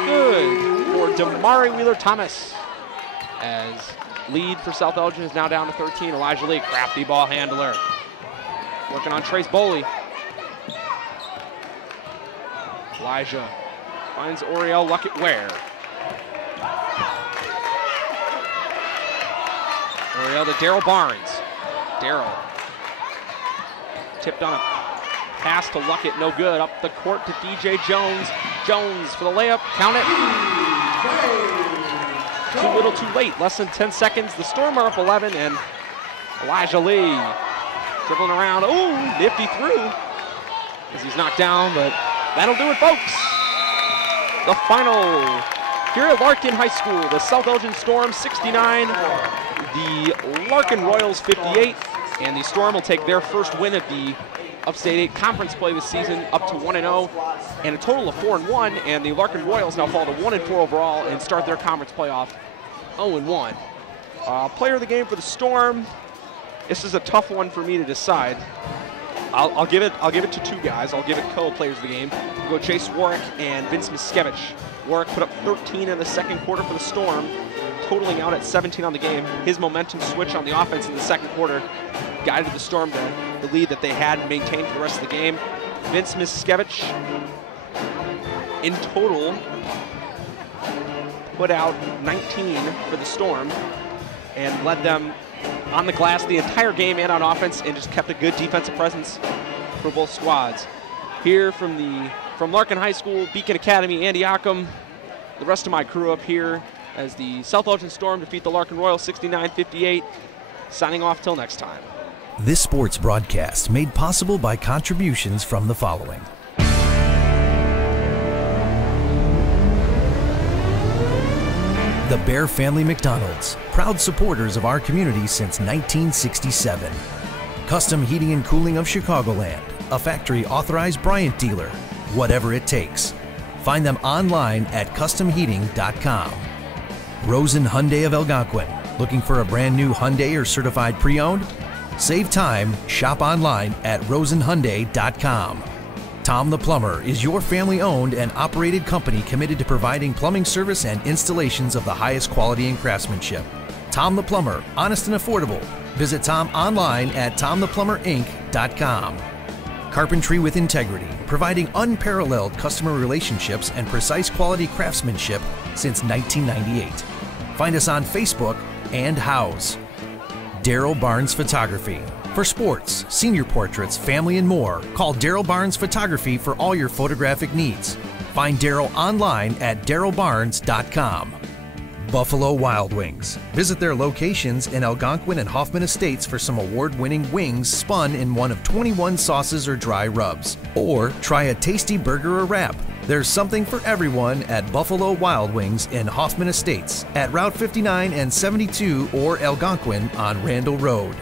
Good for Damari Wheeler Thomas. As lead for South Elgin is now down to 13. Elijah Lee, crafty ball handler. Working on Trace Boley. Elijah finds Oriel Luckett-Ware. Oriel to Daryl Barnes. Daryl tipped on a pass to Luckett, no good. Up the court to DJ Jones. Jones for the layup, count it. Too little, too late. Less than 10 seconds. The Storm are up 11, and Elijah Lee dribbling around. Ooh, nifty through as he's knocked down, but that'll do it, folks. The final here at Larkin High School, the South Elgin Storm 69, the Larkin Royals 58, and the Storm will take their first win at the Upstate 8 conference play this season, up to 1-0, and a total of 4-1, and the Larkin Royals now fall to 1-4 overall and start their conference playoff 0-1. Player of the game for the Storm, this is a tough one for me to decide. I'll give it to 2 guys. I'll give it co-players of the game. We'll go Chase Warwick and Vince Miskevich. Warwick put up 13 in the second quarter for the Storm, totaling out at 17 on the game. His momentum switch on the offense in the second quarter guided the Storm to the lead that they had maintained for the rest of the game. Vince Miskevich, in total, put out 19 for the Storm and led them on the glass the entire game and on offense, and just kept a good defensive presence for both squads. Here from Larkin High School, Beacon Academy, Andy Jachim, the rest of my crew up here as the South Elgin Storm defeat the Larkin Royals 69-58. Signing off till next time. This sports broadcast made possible by contributions from the following. The Bear Family McDonald's, proud supporters of our community since 1967. Custom Heating and Cooling of Chicagoland, a factory authorized Bryant dealer, whatever it takes. Find them online at customheating.com. Rosen Hyundai of Algonquin, looking for a brand new Hyundai or certified pre-owned? Save time, shop online at rosenhyundai.com. Tom the Plumber is your family-owned and operated company committed to providing plumbing service and installations of the highest quality and craftsmanship. Tom the Plumber, honest and affordable. Visit Tom online at tomtheplumberinc.com. Carpentry with integrity, providing unparalleled customer relationships and precise quality craftsmanship since 1998. Find us on Facebook and House. Daryl Barnes Photography. For sports, senior portraits, family, and more, call Daryl Barnes Photography for all your photographic needs. Find Daryl online at darylbarnes.com. Buffalo Wild Wings. Visit their locations in Algonquin and Hoffman Estates for some award-winning wings spun in one of 21 sauces or dry rubs. Or try a tasty burger or wrap. There's something for everyone at Buffalo Wild Wings in Hoffman Estates at Route 59 and 72 or Algonquin on Randall Road.